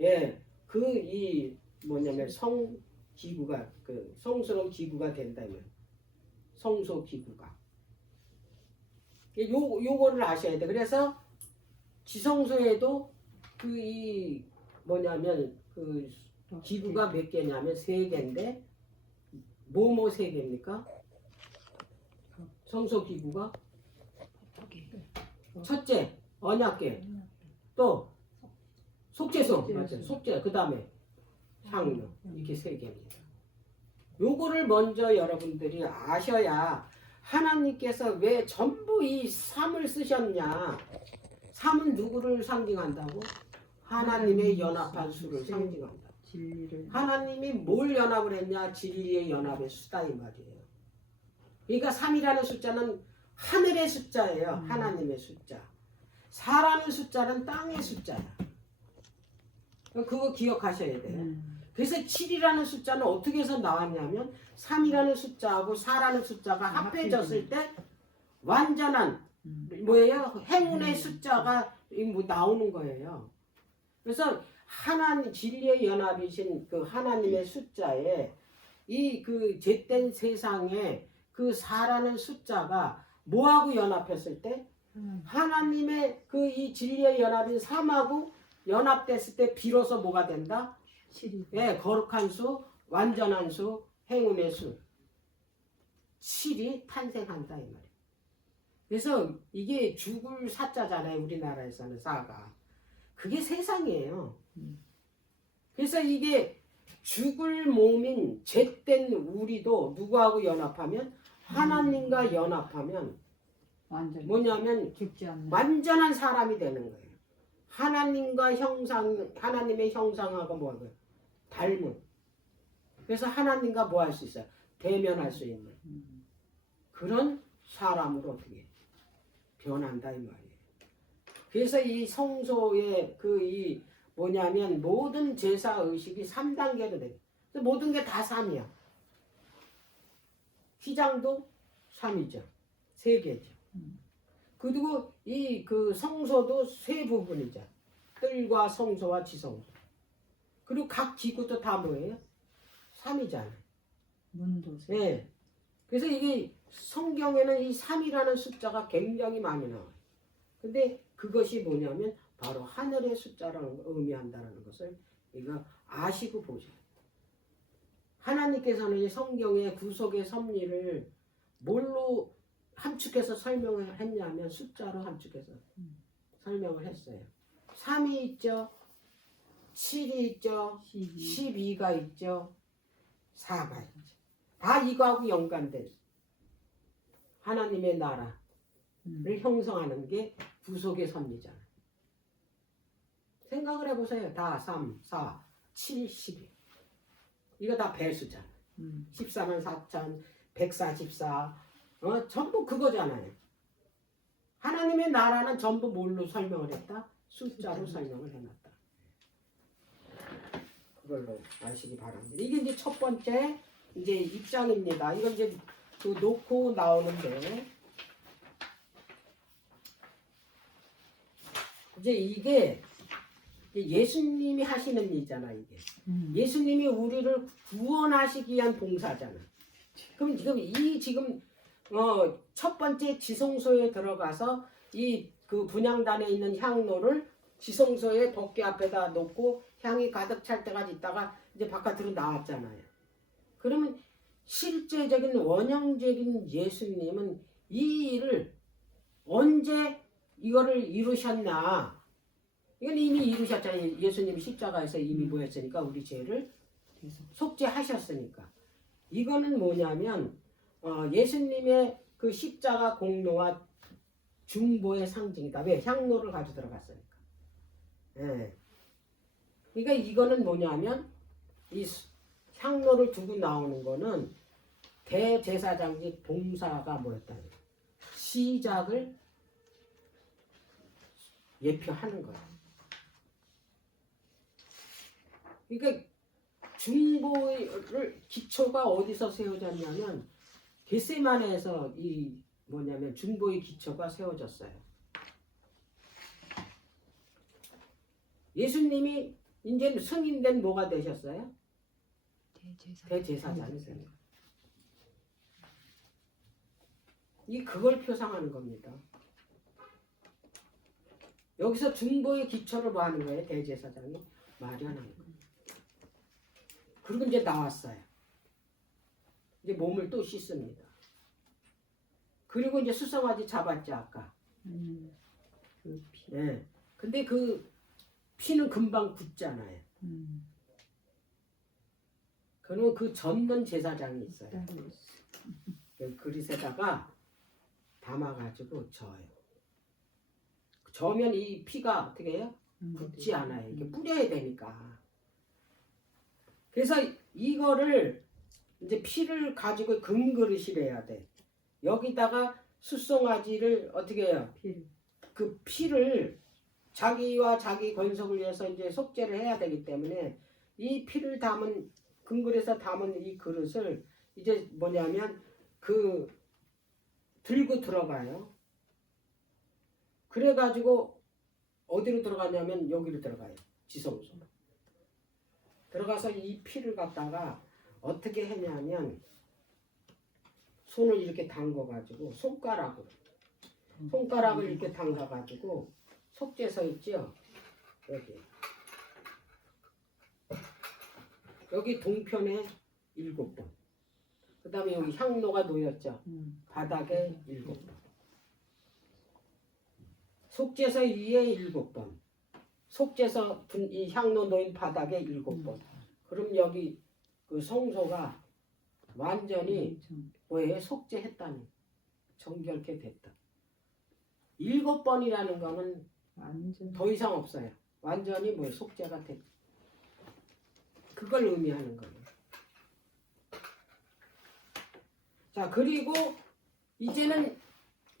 예, 그 이 뭐냐면 성 기구가 그 성스러운 기구가 된다면 성소 기구가 요거를 아셔야 돼. 그래서 지성소에도 그 이 뭐냐면 그 기구가 몇 개냐면 3개인데 뭐뭐 3개입니까? 성소 기구가 첫째 언약궤 또 속죄소 맞죠? 속죄 그 다음에 향료 이렇게 3개입니다. 요거를 먼저 여러분들이 아셔야 하나님께서 왜 전부 이 삶을 쓰셨냐. 삶은 누구를 상징한다고? 하나님의 연합한 수를 상징한다. 진리를 하나님이 뭘 연합을 했냐? 진리의 연합의 수다 이 말이에요. 그러니까 3이라는 숫자는 하늘의 숫자예요. 하나님의 숫자. 4라는 숫자는 땅의 숫자야. 그거 기억하셔야 돼요. 그래서 7이라는 숫자는 어떻게 해서 나왔냐면 3이라는 숫자하고 4라는 숫자가 합해졌을 때 완전한 뭐예요? 행운의 숫자가 나오는 거예요. 그래서 하나님 진리의 연합이신 그 하나님의 숫자에 이 그 잿된 세상에 그 4라는 숫자가 뭐하고 연합했을 때 하나님의 그 이 진리의 연합인 3하고 연합됐을 때 비로소 뭐가 된다? 7이 예, 거룩한 수, 완전한 수, 행운의 수. 7이 탄생한다 이 말이에요. 그래서 이게 죽을 사자잖아요. 우리나라에서는 사가. 그게 세상이에요. 음. 그래서 이게 죽을 몸인 죄된 우리도 누구하고 연합하면 하나님과 연합하면 완전 뭐냐면 죽지 않는. 완전한 사람이 되는 거예요. 하나님과 하나님의 형상하고 뭐하고요? 닮은. 그래서 하나님과 뭐 할 수 있어요? 대면할 수 있는 그런 사람으로 어떻게 변한다 이 말이에요. 그래서 이 성소의 이 뭐냐면 모든 제사 의식이 3단계로 돼요. 모든 게 다 3이야. 휘장도 3이죠. 3개죠. 그리고 이 성소도 3부분이죠. 뜰과 성소와 지성소. 그리고 각 기구도 다 뭐예요? 3이잖아요. 문도. 네. 그래서 이게 성경에는 이 3이라는 숫자가 굉장히 많이 나와요. 근데 그것이 뭐냐면 바로 하늘의 숫자라는 걸 의미한다는 것을 이거 아시고 보세요. 하나님께서는 이 성경의 구속의 섭리를 뭘로 함축해서 설명을 했냐면 숫자로 함축해서 설명을 했어요. 3이 있죠. 7이 있죠. 12가 있죠. 4가 있죠. 다 이거하고 연관된 하나님의 나라를 형성하는 게 구속의 섭리잖아요. 생각을 해보세요. 다 3, 4, 7, 12. 이거 다 배수잖아요. 14만 4천, 144. 전부 그거잖아요. 하나님의 나라는 전부 뭘로 설명을 했다? 숫자로 설명을 해놨다. 그걸로 아시기 바랍니다. 이게 이제 첫 번째 이제 입장입니다. 이건 이제 놓고 나오는데 이제 이게 예수님이 하시는 일이잖아 이게. 예수님이 우리를 구원하시기 위한 봉사잖아. 그럼 지금 첫 번째 지성소에 들어가서 그 분향단에 있는 향로를 지성소의 덮개 앞에다 놓고 향이 가득 찰 때까지 있다가 이제 바깥으로 나왔잖아요. 그러면 실제적인 원형적인 예수님은 이 일을 언제 이거를 이루셨나? 이건 이미 이루셨잖아요. 예수님이 십자가에서 이미 뭐 했으니까 우리 죄를 속죄하셨으니까. 이거는 뭐냐면 예수님의 그 십자가 공로와 중보의 상징이다. 왜? 향로를 가지고 들어갔으니까. 예. 그러니까 이거는 뭐냐면 이 향로를 두고 나오는 거는 대제사장직 봉사가 뭐였다는 거예요. 시작을 예표하는 거예요. 그러니까 중보를 기초가 어디서 세워졌냐면 겟세마네에서 중보의 기초가 세워졌어요. 예수님이 이제 승인된 뭐가 되셨어요? 대제사장이 되는 거예요. 그걸 표상하는 겁니다. 여기서 중보의 기초를 뭐 하는 거예요? 대제사장이 마련하는 거예요. 그리고 이제 나왔어요. 이제 몸을 또 씻습니다. 그리고 이제 수송아지 잡았죠 아까. 그 피. 네. 근데 그 피는 금방 굳잖아요. 그러면 그 젓는 제사장이 있어요. 그 그릇에다가 담아가지고 저어요. 저으면 이 피가 어떻게 해요? 굳지 않아요. 이게 뿌려야 되니까. 그래서 이거를 이제 피를 가지고 금그릇이래야 돼. 여기다가 숫송아지를 어떻게 해요? 그 피를 자기와 자기 권속을 위해서 이제 속죄를 해야 되기 때문에 이 피를 담은 금그릇에서 담은 이 그릇을 이제 뭐냐면 들고 들어가요. 그래가지고 어디로 들어가냐면 여기로 들어가요. 지성소. 들어가서 이 피를 갖다가 어떻게 했냐면 손을 이렇게 담궈가지고 손가락을 이렇게 담가가지고 속죄서 있죠. 여기 동편에 7번. 그 다음에 여기 향로가 놓였죠. 바닥에 7번. 속죄서 위에 7번. 속죄서 이 향로 놓인 바닥에 7번. 그럼 여기 그 성소가 완전히 뭐예요? 속죄했다니. 정결케 됐다. 7번이라는 거는 완전 더 이상 없어요. 완전히 뭐 속죄가 됐다. 그걸 의미하는 거예요. 자, 그리고 이제는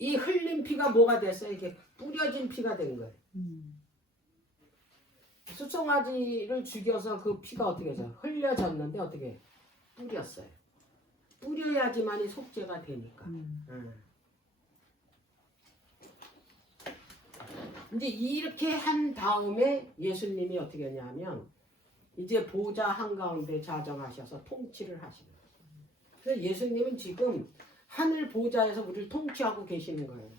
이 흘린 피가 뭐가 됐어요? 이게 뿌려진 피가 된 거예요. 수송아지를 죽여서 그 피가 어떻게 해서 흘려졌는데 어떻게 해요? 뿌렸어요. 뿌려야지만이 속죄가 되니까. 이제 이렇게 한 다음에 예수님이 어떻게 하냐면 이제 보좌 한가운데 자정하셔서 통치를 하시는 거예요. 그래서 예수님은 지금 하늘 보좌에서 우리를 통치하고 계시는 거예요.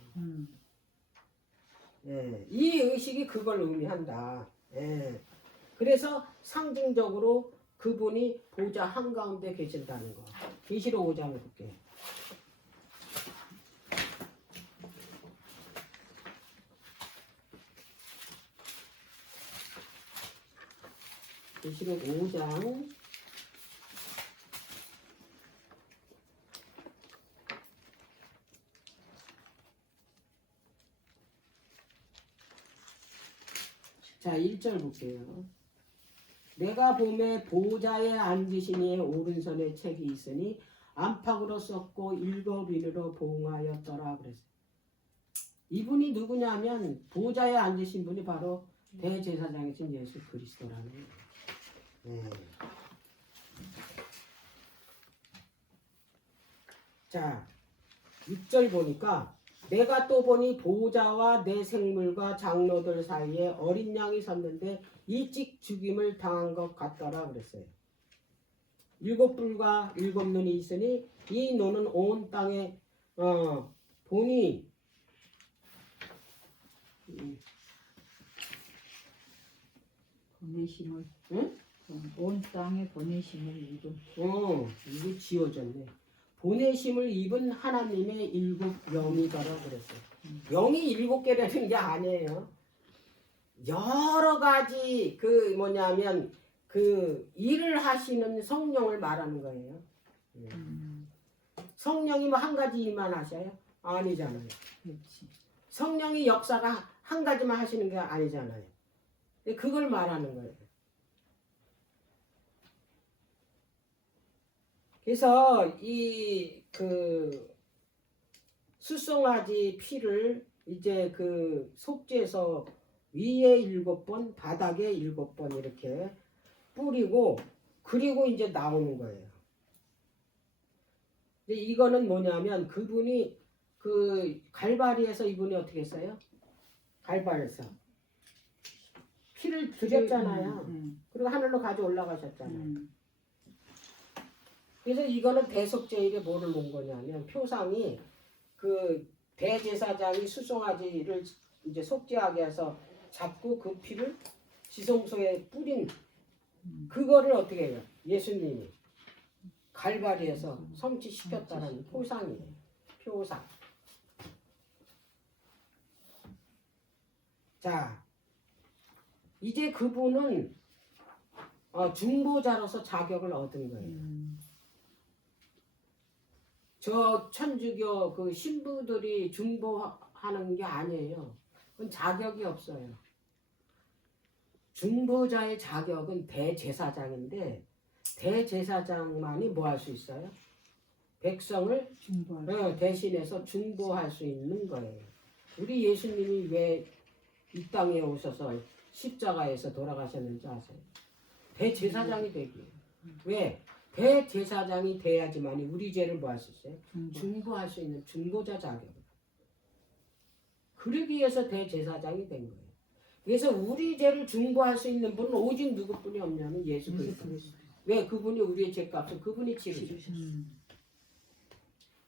예, 이 의식이 그걸 의미한다. 예. 그래서 상징적으로 그분이 보좌 한가운데 계신다는 거. 계시록 5장을 볼게요. 계시록 5장 1절 볼게요. 내가 봄에 보좌에 앉으신 이의 오른손에 책이 있으니 안팎으로 썼고 7인으로 봉하였더라 그랬어요. 이분이 누구냐면 보좌에 앉으신 분이 바로 대제사장이신 예수 그리스도라는 거예요. 네. 자, 6절 보니까 내가 또 보니 보좌와 내 생물과 장로들 사이에 어린 양이 섰는데 일찍 죽임을 당한 것 같더라 그랬어요. 7뿔과 7눈이 있으니 이 노는 온 땅에 보니 보내심을 응? 온 땅에 보내심을 입은 이게 지워졌네. 보내심을 입은 하나님의 7영이더라 그랬어요. 영이 7개라는 게 아니에요. 여러 가지 그 뭐냐면 그 일을 하시는 성령을 말하는 거예요. 성령이 뭐 한 가지 일만 하셔요? 아니잖아요. 그렇지. 성령이 역사가 한 가지만 하시는 게 아니잖아요. 그걸 말하는 거예요. 그래서 이 그 수송아지 피를 이제 그 속죄서 위에 7번, 바닥에 7번 이렇게 뿌리고 그리고 이제 나오는 거예요. 근데 이거는 뭐냐면 그분이 그 갈바리에서 이분이 어떻게 했어요? 갈바리에서 피를 드렸잖아요. 그리고 하늘로 가져 올라가셨잖아요. 그래서 이거는 대속죄일에 뭐를 놓은 거냐면 표상이 그 대제사장이 수송아지를 이제 속죄하게 해서 잡고 그 피를 지성소에 뿌린 그거를 어떻게 해요? 예수님이 갈바리에서 성취시켰다는 표상이에요. 표상. 자, 이제 그분은 중보자로서 자격을 얻은 거예요. 저 천주교 그 신부들이 중보하는 게 아니에요. 그건 자격이 없어요. 중보자의 자격은 대제사장인데 대제사장만이 뭐 할 수 있어요? 백성을 대신해서 중보할 수 있는 거예요. 우리 예수님이 왜 이 땅에 오셔서 십자가에서 돌아가셨는지 아세요? 대제사장이 되기에. 왜? 대제사장이 돼야지만 우리 죄를 뭐 할 수 있어요? 중보할 수 있는 중보자 자격. 그러기 위해서 대제사장이 된 거예요. 그래서 우리 죄를 중보할 수 있는 분은 오직 누구뿐이 없냐면 예수 그리스도. 왜? 그분이 우리의 죄값을 그분이 치르셨어요.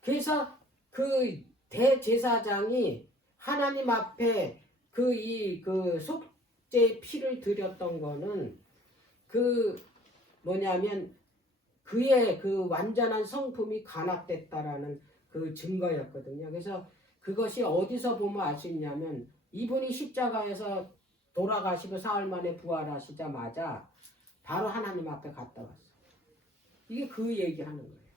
그래서 그 대제사장이 하나님 앞에 그 속죄 피를 드렸던 거는 그 뭐냐면 그의 그 완전한 성품이 간합됐다라는 그 증거였거든요. 그래서 그것이 어디서 보면 알 수 있냐면 이분이 십자가에서 돌아가시고 사흘 만에 부활하시자마자 바로 하나님 앞에 갔다 왔어. 이게 그 얘기하는 거예요.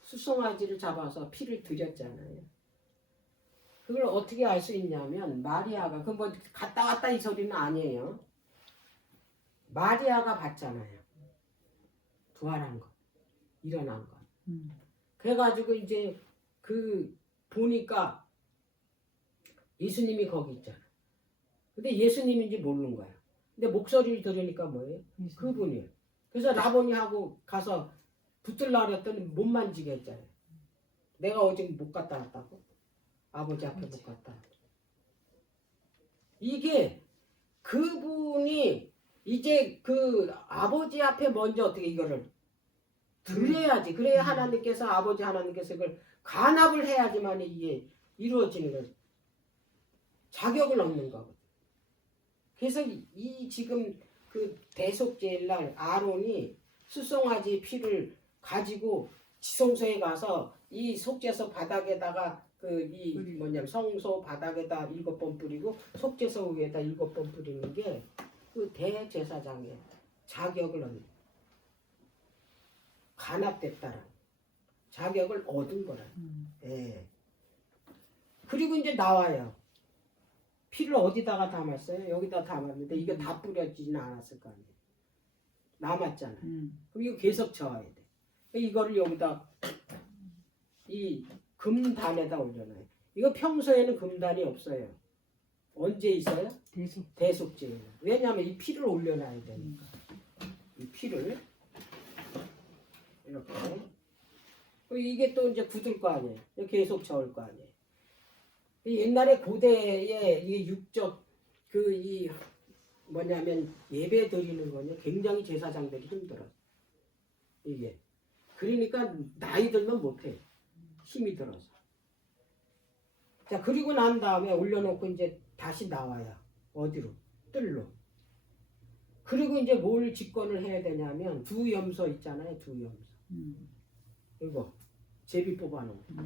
수송아지를 잡아서 피를 드렸잖아요. 그걸 어떻게 알 수 있냐면 마리아가 그 뭐 갔다 왔다 이 소리는 아니에요. 마리아가 봤잖아요. 부활한 거, 일어난 거. 그래가지고 이제 그 보니까 예수님이 거기 있잖아. 근데 예수님인지 모르는 거야. 근데 목소리를 들으니까 뭐예요? 그분이에요. 그래서 라보니하고 가서 붙들라 그랬더니 못 만지게 했잖아요. 내가 어제 못 갔다 왔다고? 아버지 앞에 못 갔다 왔다고. 이게 그분이 이제 그 아버지 앞에 먼저 어떻게 이거를 드려야지. 그래야 하나님께서 아버지 하나님께서 이걸 간합을 해야지만 이게 이루어지는 거예요. 자격을 얻는 거거든. 그래서 이 지금 그 대속제일날 아론이 수송아지 피를 가지고 지성소에 가서 이 속죄소 바닥에다가 그 이 뭐냐면 성소 바닥에다 7번 뿌리고 속죄소 위에다 7번 뿌리는 게 그 대제사장의 자격을 얻는 간합됐다라는 자격을 얻은 거라. 예. 그리고 이제 나와요. 피를 어디다가 담았어요? 여기다 담았는데 이게 다 뿌려지진 않았을 거 아니에요. 남았잖아요. 그럼 이거 계속 저어야 돼. 이거를 여기다 이 금단에다 올려놔요. 이거 평소에는 금단이 없어요. 언제 있어요? 대속제에는. 왜냐하면 이 피를 올려놔야 되니까. 이 피를 이렇게. 이게 또 이제 굳을 거 아니에요. 계속 저을 거 아니에요. 옛날에 고대에 이 육적 그 이 뭐냐면 예배 드리는 거는 굉장히 제사장들이 힘들어. 이게. 그러니까 나이 들면 못해. 힘이 들어서. 자, 그리고 난 다음에 올려놓고 이제 다시 나와요. 어디로? 뜰로. 그리고 이제 뭘 직권을 해야 되냐면 두 염소 있잖아요. 두 염소. 이거 제비 뽑아놓은 거.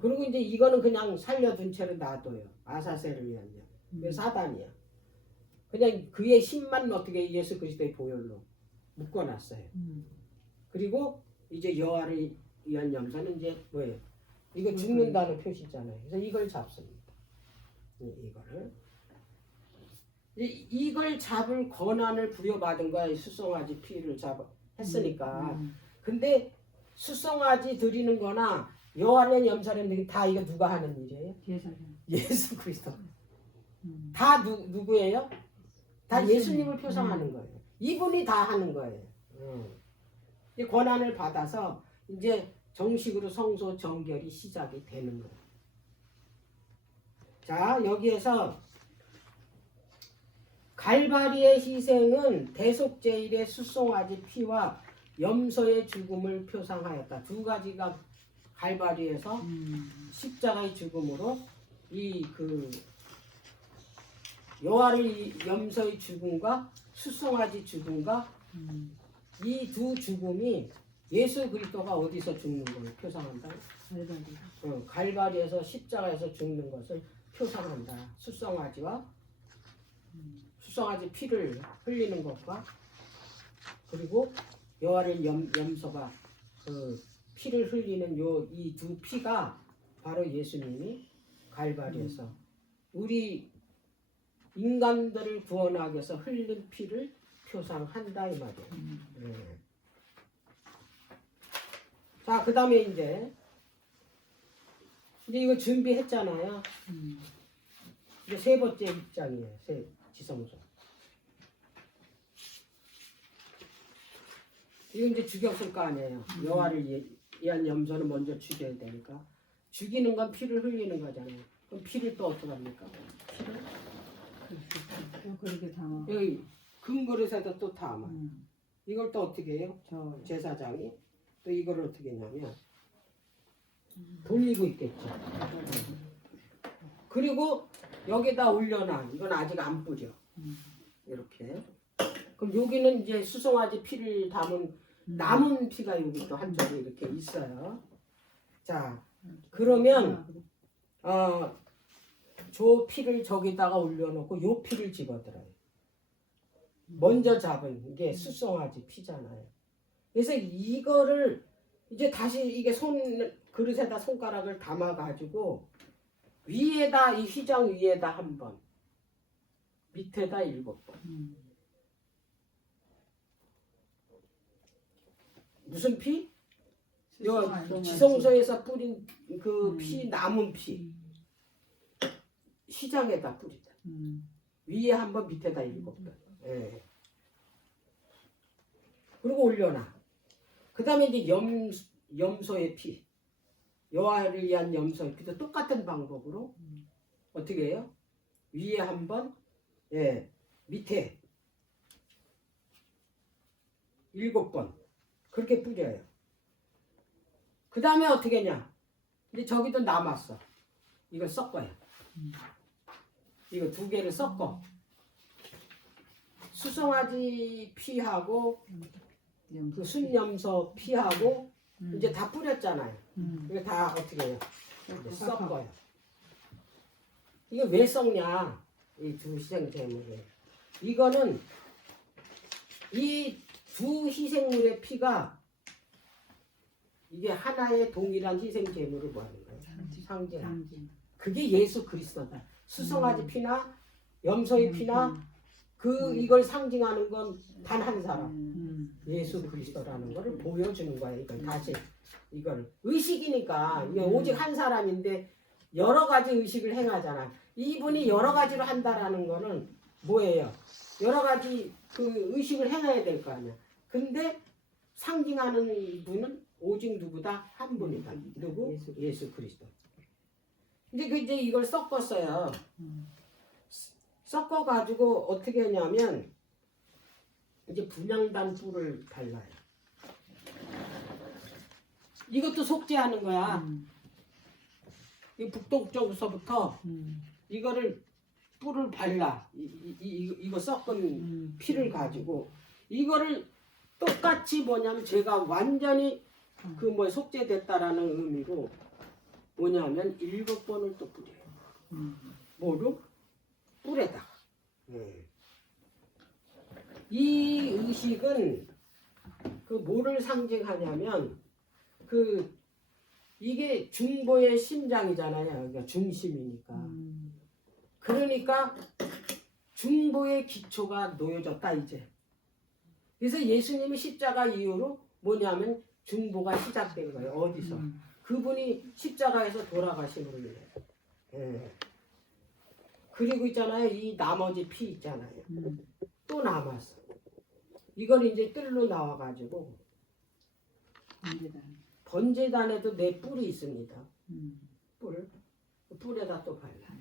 그리고 이제 이거는 그냥 살려둔 채로 놔둬요. 아사셀을 위한 양. 이거 사단이야. 그냥 그의 힘만 어떻게 예수 그리스도의 보혈로 묶어놨어요. 그리고 이제 여호와를 위한 염소는 이제 뭐예요? 이거 죽는다는 표시잖아요. 그래서 이걸 잡습니다. 이거를. 이걸 잡을 권한을 부여받은 거야. 이 수송아지 피를 했으니까. 근데 수송아지 드리는 거나 여호와는 염소는 다 이거 누가 하는 일이에요? 예수 그리스도. 다 누구예요? 다 예수님을 표상하는 거예요. 이분이 다 하는 거예요. 이 권한을 받아서 이제 정식으로 성소 정결이 시작이 되는 거예요. 자, 여기에서 갈바리의 희생은 대속제일의 수송아지 피와 염소의 죽음을 표상하였다. 두 가지가 갈바리에서 십자가의 죽음으로 이 그 여호와를 염소의 죽음과 수송아지 죽음과 이 두 죽음이 예수 그리스도가 어디서 죽는 걸 표상한다? 갈바리에서 십자가에서 죽는 것을 표상한다. 수송아지 피를 흘리는 것과 그리고 여호와를 염소가 그 피를 흘리는 이 두 피가 바로 예수님이 갈바리에서 우리 인간들을 구원하기 위해서 흘린 피를 표상한다 이 말이에요. 자, 그 다음에 이제 이거 준비했잖아요. 이제 세 번째 입장이에요. 지성소. 이거 이제 죽였을 거 아니에요. 여호와를 위한 염소는 먼저 죽여야 되니까. 죽이는 건 피를 흘리는 거잖아요. 그럼 피를 또 어떻게 합니까? 그렇게 담아. 여기 금그릇에다 또 담아. 이걸 또 어떻게 해요? 제사장이 또 이걸 어떻게 했냐면 돌리고 있겠죠. 그리고 여기다 올려놔. 이건 아직 안 뿌려. 이렇게. 그럼 여기는 이제 수송아지 피를 담은 남은 피가 여기 또 한쪽에 이렇게 있어요. 자, 그러면 저 피를 저기다가 올려놓고 요 피를 집어들어요. 먼저 잡은 게 수송아지 피잖아요. 그래서 이거를 이제 다시 이게 그릇에다 손가락을 담아가지고 위에다 이 휘장 위에다 한 번, 밑에다 7번. 무슨 피? 요 지성소에서 뿌린 그 피, 남은 피. 휘장에다 뿌리다. 위에 한 번, 밑에다 7번. 예. 그리고 올려놔. 그 다음에 이제 염소의 피. 여호와를 위한 염소의 피도 똑같은 방법으로 어떻게 해요? 위에 한 번, 예, 밑에 7번. 그렇게 뿌려요. 그 다음에 어떻게 했냐? 이제 저기도 남았어. 이걸 섞어요. 이거 2개를 섞어. 수송아지 피하고 그 순염소 피하고 이제 다 뿌렸잖아요. 이거 다 어떻게 해요? 이제 섞어요. 이거 왜 섞냐? 이 2 희생제물을. 이거는 이 2 희생물의 피가 이게 하나의 동일한 희생제물을 뭐 하는 거예요? 상징. 그게 예수 그리스도다. 수송아지 피나 염소의 피나 이걸 상징하는 건 단 한 사람. 예수 그리스도라는 거를 보여주는 거예요. 이걸 다시 이걸 의식이니까 이게 오직 한 사람인데 여러 가지 의식을 행하잖아. 이분이 여러 가지로 한다라는 거는 뭐예요? 여러 가지 그 의식을 행해야 될 거 아니야. 근데 상징하는 분은 오직 누구다? 한 분이다. 누구? 예수 그리스도. 근데 이제 이걸 섞었어요. 섞어가지고 어떻게 하냐면 이제 분향단 뿔을 발라요. 이것도 속죄하는 거야. 이 북동쪽서부터 이거를 뿔을 발라. 이거 섞은 피를 가지고 이거를 똑같이 뭐냐면 제가 완전히 그 뭐 속죄됐다라는 의미로 뭐냐면 7번을 또 뿌려요. 뭐로? 뿔에다가. 이 의식은 그 뭐를 상징하냐면 이게 중보의 심장이잖아요. 그러니까 중심이니까. 그러니까 중보의 기초가 놓여졌다 이제. 그래서 예수님이 십자가 이후로 뭐냐면 중보가 시작된 거예요. 어디서? 그분이 십자가에서 돌아가심으로 인해. 예. 그리고 있잖아요. 이 나머지 피 있잖아요. 또 남았어. 이걸 이제 뜰로 나와가지고 번제단에도 내 뿔이 있습니다. 뿔에다 또 발라요.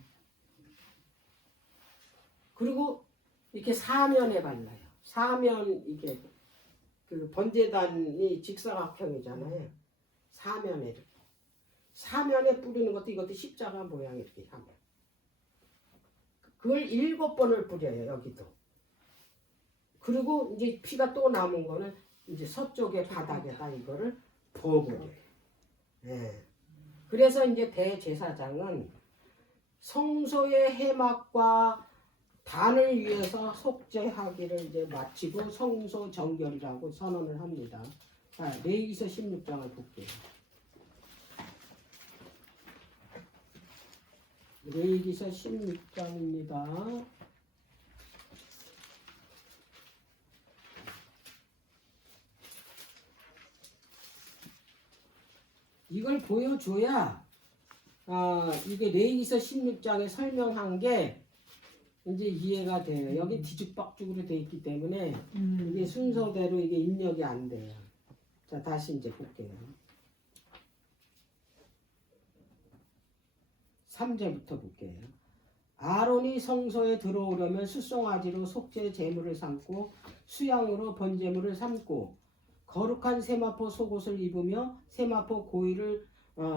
그리고 이렇게 사면에 발라요. 사면 이게 그 번제단이 직사각형이잖아요. 사면에 뿌리는 것도 이것도 십자가 모양 이렇게 하면 그걸 7번을 뿌려요. 여기도. 그리고 이제 피가 또 남은 거는 이제 서쪽의 바닥에다 이거를 부어버려요. 네. 그래서 이제 대제사장은 성소의 해막과 단을 위해서 속죄하기를 이제 마치고 성소 정결이라고 선언을 합니다. 자, 레위기서 16장을 볼게요. 레위기서 16장입니다. 이걸 보여줘야 이게 레위기서 16장에 설명한 게 이제 이해가 돼요. 여기 뒤죽박죽으로 돼 있기 때문에 이게 순서대로 이게 입력이 안 돼요. 자, 다시 이제 볼게요. 3절부터 볼게요. 아론이 성소에 들어오려면 숫송아지로 속죄 제물을 삼고 수양으로 번제물을 삼고 거룩한 세마포 속옷을 입으며 세마포 고위를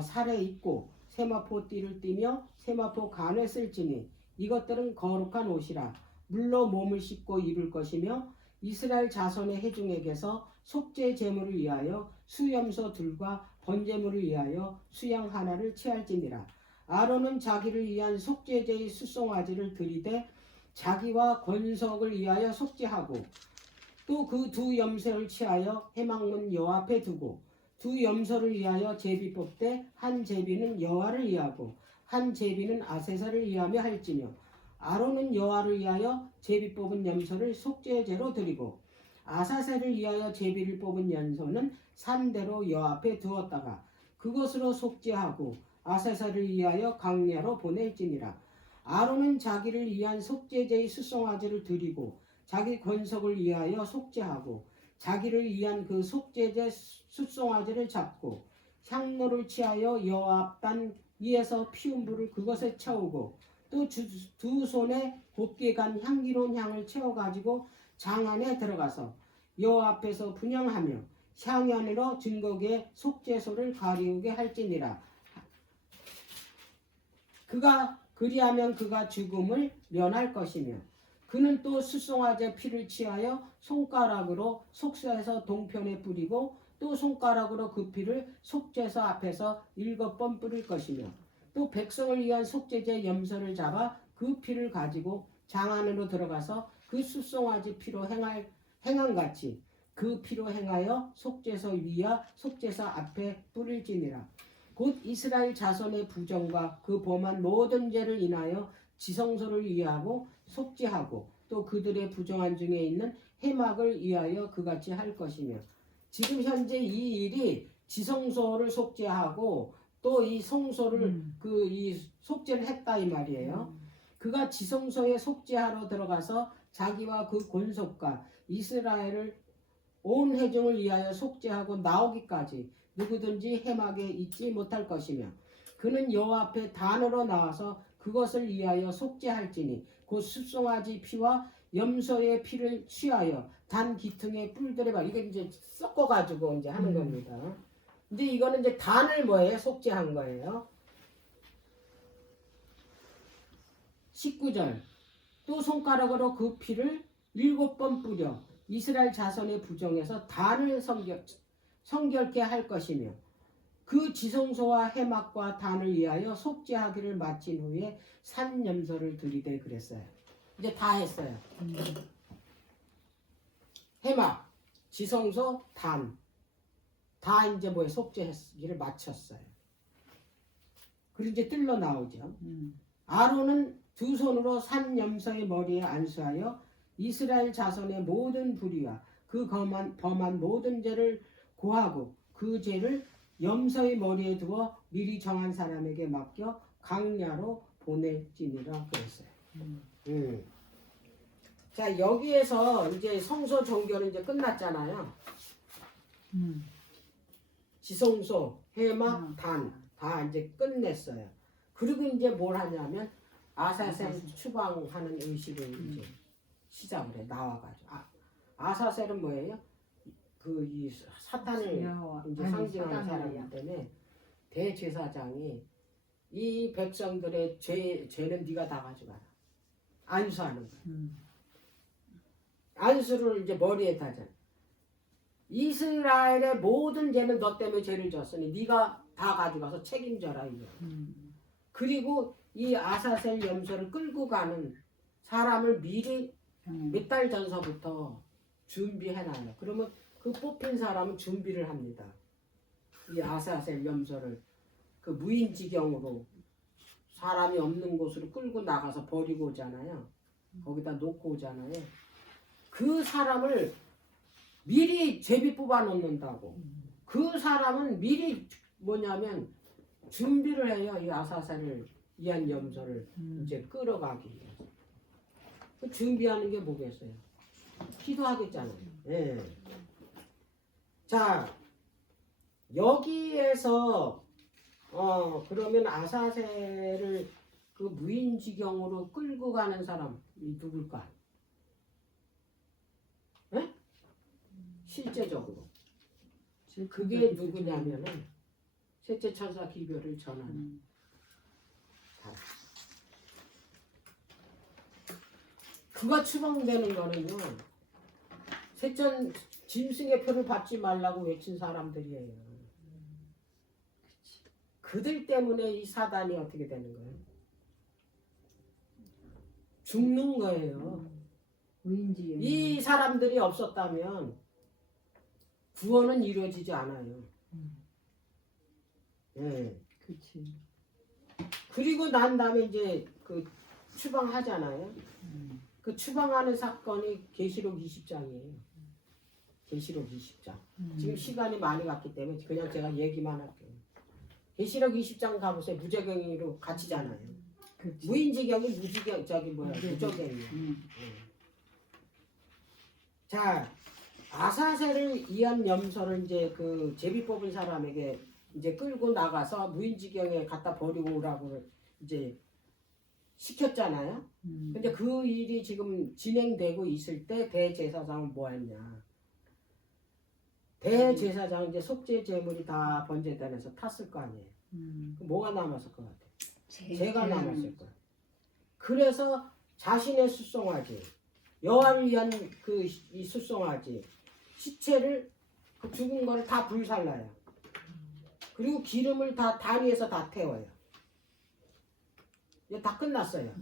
살에 입고 세마포 띠를 띠며 세마포 간을 쓸지니 이것들은 거룩한 옷이라 물로 몸을 씻고 입을 것이며 이스라엘 자손의 회중에게서 속죄 제물을 위하여 수염소 둘과 번제물을 위하여 수양 하나를 취할지니라. 아론은 자기를 위한 속죄제의 수송아지를 들이되 자기와 권석을 위하여 속죄하고 또 그 두 염소를 취하여 회막문 여호와 앞에 두고 두 염소를 위하여 제비 뽑되 한 제비는 여호와를 위하고 한 제비는 아세사를 위하며 할지며 아론은 여호와를 위하여 제비 뽑은 염소를 속죄제로 드리고 아사셀을 위하여 제비를 뽑은 염소는 산대로 여호와 앞에 두었다가 그것으로 속죄하고 아사셀을 위하여 강야로 보낼지니라. 아론은 자기를 위한 속죄제의 수송아지를 드리고 자기 권속을 위하여 속죄하고 자기를 위한 그 속죄제 수송아지를 잡고 향로를 취하여 여호와 앞단 위에서 피운 불을 그것에 채우고 또 두 손에 곱게 간 향기로운 향을 채워가지고 장 안에 들어가서 여호와 앞에서 분향하며 향연으로 증거기에 속죄소를 가리우게 할지니라. 그가 그리하면 그가 죽음을 면할 것이며 그는 또 수송아지 피를 취하여 손가락으로 속죄소 동편에 뿌리고 또 손가락으로 그 피를 속죄소 앞에서 7번 뿌릴 것이며 또 백성을 위한 속죄제 염소를 잡아 그 피를 가지고 장 안으로 들어가서 그 수송아지 피로 행함같이 그 피로 행하여 속죄소 위와 속죄소 앞에 뿌릴지니라. 곧 이스라엘 자손의 부정과 그 범한 모든 죄를 인하여 지성소를 위하고 속죄하고 또 그들의 부정한 중에 있는 회막을 위하여 그같이 할 것이며 지금 현재 이 일이 지성소를 속죄하고 또 이 성소를 이 속죄를 했다 이 말이에요. 그가 지성소에 속죄하러 들어가서 자기와 그 권속과 이스라엘을 온 회중을 위하여 속죄하고 나오기까지 누구든지 회막에 있지 못할 것이며 그는 여호와 앞에 단으로 나와서 그것을 위하여 속죄할지니 곧 숫송아지 피와 염소의 피를 취하여 단 기퉁에 뿔들에 봐. 이게 이제 섞어가지고 이제 하는 겁니다. 이제 이거는 이제 단을 뭐예요? 속죄한 거예요. 19절 또 손가락으로 그 피를 7번 뿌려 이스라엘 자손의 부정에서 단을 성결케 할 것이며 그 지성소와 회막과 단을 위하여 속죄하기를 마친 후에 산 염소를 들이되 그랬어요. 이제 다 했어요. 회막, 지성소, 단 다 이제 뭐에 속죄하기를 마쳤어요. 그리고 이제 뜰러 나오죠. 아론은 두 손으로 산 염소의 머리에 안수하여 이스라엘 자손의 모든 불의와 그 범한 모든 죄를 고하고 그 죄를 염소의 머리에 두어 미리 정한 사람에게 맡겨 강야로 보낼지니라 그랬어요. 자 여기에서 이제 성소 종교는 이제 끝났잖아요. 지성소, 회막, 단 다 이제 끝냈어요. 그리고 이제 뭘 하냐면 아사셀 추방하는 의식을 이제 시작을 해 나와가지고 아사셀은 뭐예요? 그 이 사탄을 이제 상징하는 사람이기 때문에 대제사장이 이 백성들의 죄는 네가 다 가져가라. 안수하는 거야. 안수를 이제 머리에 다잖아. 이스라엘의 모든 죄는 너 때문에 죄를 졌으니 네가 다 가져가서 책임져라 이거. 그리고 이 아사셀 염소를 끌고 가는 사람을 미리 몇 달 전서부터 준비해놔요. 그러면 그 뽑힌 사람은 준비를 합니다. 이 아사셀 염소를 그 무인지경으로 사람이 없는 곳으로 끌고 나가서 버리고 오잖아요. 거기다 놓고 오잖아요. 그 사람을 미리 제비 뽑아 놓는다고. 그 사람은 미리 뭐냐면 준비를 해요. 이 아사셀을 위한 염소를 이제 끌어가기 위해서. 그 준비하는 게 뭐겠어요? 기도하겠잖아요. 예. 자 여기에서 그러면 아사셀을 그 무인지경으로 끌고 가는 사람이 누굴까? 예? 실제적으로 그게 누구냐면은 셋째 천사 기별을 전하는 사람. 그가 추방되는 거는요. 셋째 짐승의 표를 받지 말라고 외친 사람들이에요. 그들 때문에 이 사단이 어떻게 되는 거예요? 죽는 거예요. 무인지 이 사람들이 없었다면 구원은 이루어지지 않아요. 예. 그렇지. 그리고 난 다음에 이제 그 추방하잖아요. 그 추방하는 사건이 계시록 20장이에요. 계시록 20장. 지금 시간이 많이 갔기 때문에 그냥 제가 얘기만 할게요. 계시록 20장 가보세요. 무적행위로 갇히잖아요. 그렇지. 무인지경이 무지경 저기 뭐야 무적행위야. 자, 아사셀을 이한 염소를 이제 그 제비 뽑은 사람에게 이제 끌고 나가서 무인지경에 갖다 버리고 오라고 이제 시켰잖아요. 근데 그 일이 지금 진행되고 있을 때 대제사장은 뭐 했냐? 대제사장 이제 속죄 제물이 다 번제단에서 탔을 거 아니에요. 그럼 뭐가 남았을 것 같아요? 죄가 남았을 거예요. 그래서 자신의 숫송아지, 여호와를 위한 그 이 숫송아지 시체를 그 죽은 거를 다 불살라요. 그리고 기름을 다 다리에서 다 태워요. 이제 다 끝났어요.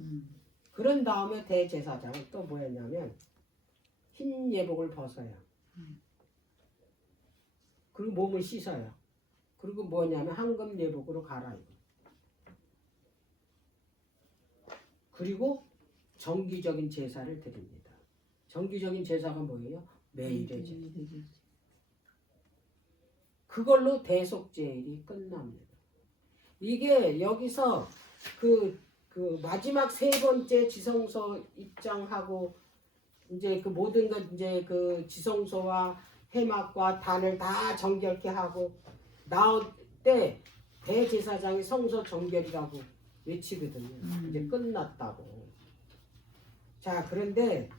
그런 다음에 대제사장은 또 뭐였냐면 흰 예복을 벗어요. 그리고 몸을 씻어요. 그리고 뭐냐면 황금 예복으로 갈아입어요. 그리고 정기적인 제사를 드립니다. 정기적인 제사가 뭐예요? 매일의 제사. 그걸로 대속죄일이 끝납니다. 이게 여기서 그 마지막 세 번째 지성소 입장하고 이제 그 모든 것 이제 그 지성소와 회막과 단을 다 정결케 하고 나올 때 대제사장이 성소 정결이라고 외치거든요. 이제 끝났다고. 자, 그런데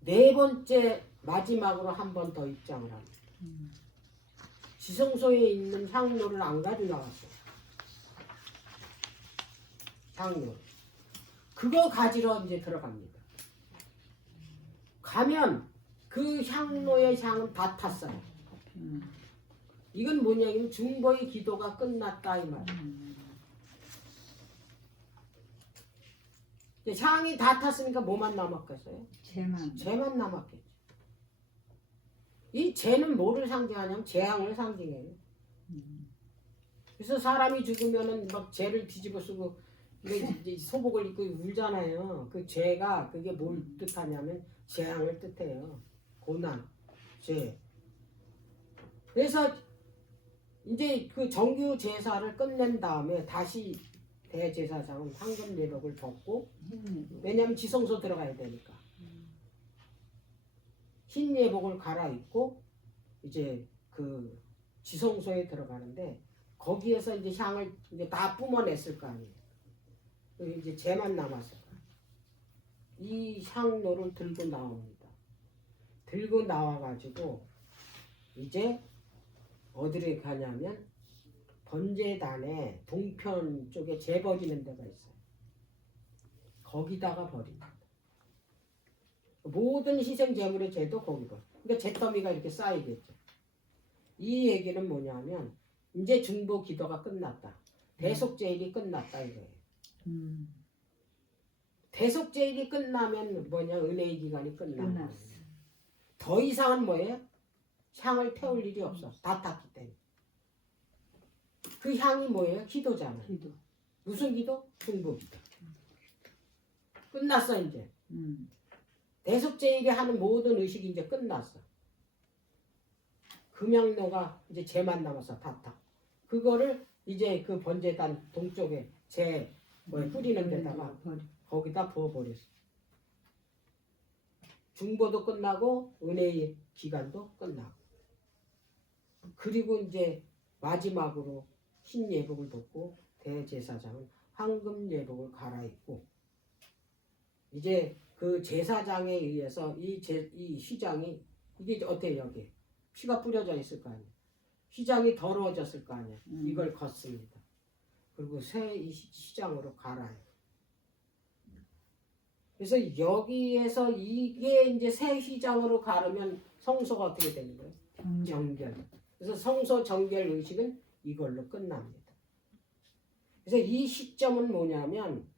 네 번째 마지막으로 한 번 더 입장을 합니다. 지성소에 있는 향로를 안 가지고 나왔어요. 향로. 그거 가지러 이제 들어갑니다. 가면 그 향로의 향은 다 탔어요. 이건 뭐냐면 중보의 기도가 끝났다 이 말이에요. 이제 향이 다 탔으니까 뭐만 남았겠어요? 죄만 남았겠죠. 이 죄는 뭐를 상징하냐면 재앙을 상징해요. 그래서 사람이 죽으면은 막 죄를 뒤집어 쓰고 이제 소복을 입고 울잖아요. 그 죄가 그게 뭘 뜻하냐면 재앙을 뜻해요. 고난, 죄. 그래서 이제 그 정규 제사를 끝낸 다음에 다시 대제사장은 황금 예복을 벗고 왜냐하면 지성소 들어가야 되니까 흰 예복을 갈아입고 이제 그 지성소에 들어가는데 거기에서 이제 향을 이제 다 뿜어냈을 거 아니에요. 이제 죄만 남았을 거예요. 이 향로를 들고 나옵니다. 들고 나와가지고 이제 어디를 가냐면 번제단의 동편 쪽에 재 버리는 데가 있어요. 거기다가 버립니다. 모든 희생 제물의 죄도 거기 버려. 그러니까 잿더미가 이렇게 쌓이겠죠. 이 얘기는 뭐냐면 이제 중보 기도가 끝났다. 대속죄일이 끝났다 이거예요. 대속죄일이 끝나면 뭐냐 은혜의 기간이 끝나는 거예요. 더 이상은 뭐예요? 향을 태울 일이 없어. 다 탔기 때문에. 그 향이 뭐예요? 기도잖아요. 기도. 무슨 기도? 중보 기도. 끝났어 이제. 대속죄일이 하는 모든 의식이 이제 끝났어. 금양로가 이제 죄만 남아서 다 타. 그거를 이제 그 번제단 동쪽에 재 뿌리는 데다가 거기다 부어버렸어. 중보도 끝나고 은혜의 기간도 끝나고. 그리고 이제 마지막으로 흰 예복을 벗고 대제사장은 황금 예복을 갈아입고 이제 그 제사장에 의해서 이 휘장이 이게 어때요? 여기 피가 뿌려져 있을 거 아니에요. 휘장이 더러워졌을 거 아니에요. 이걸 걷습니다. 그리고 새 휘장으로 갈아요. 그래서 여기에서 이게 이제 새 휘장으로 가르면 성소가 어떻게 되는 거예요? 정결. 그래서 성소 정결 의식은 이걸로 끝납니다. 그래서 이 시점은 뭐냐면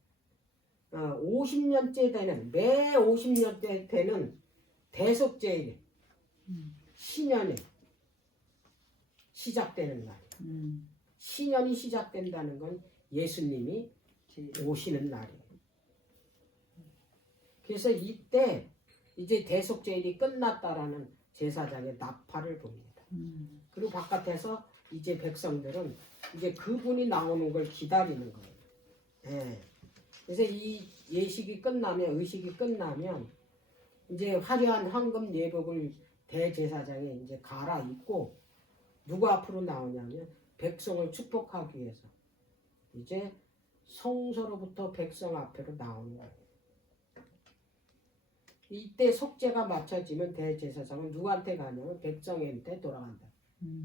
50년째 되는 매 50년째 되는 대속제일 신년이 시작되는 날. 신년이 시작된다는 건 예수님이 오시는 날이에요. 그래서 이때 이제 대속제일이 끝났다라는 제사장의 나팔을 봅니다. 그리고 바깥에서 이제 백성들은 이제 그분이 나오는 걸 기다리는 거예요. 예. 그래서 이 예식이 끝나면 의식이 끝나면 이제 화려한 황금 예복을 대제사장이 이제 갈아입고 누구 앞으로 나오냐면 백성을 축복하기 위해서 이제 성소로부터 백성 앞으로 나오는 거예요. 이때 속죄가 마쳐지면 대제사장은 누구한테 가냐면 백성한테 돌아간다.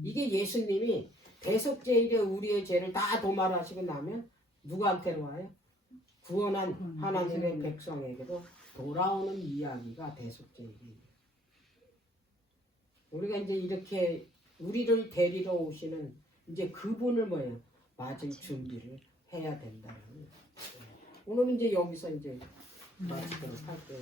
이게 예수님이 대속죄일에 우리의 죄를 다 도말하시고 나면 누구한테로 와요? 구원한 하나님의 백성에게로 돌아오는 이야기가 대속죄일이에요. 우리가 이제 이렇게 우리를 데리러 오시는 이제 그분을 뭐예요? 맞을 준비를 해야 된다는. 오늘은 이제 여기서 이제 마치도록 할게요.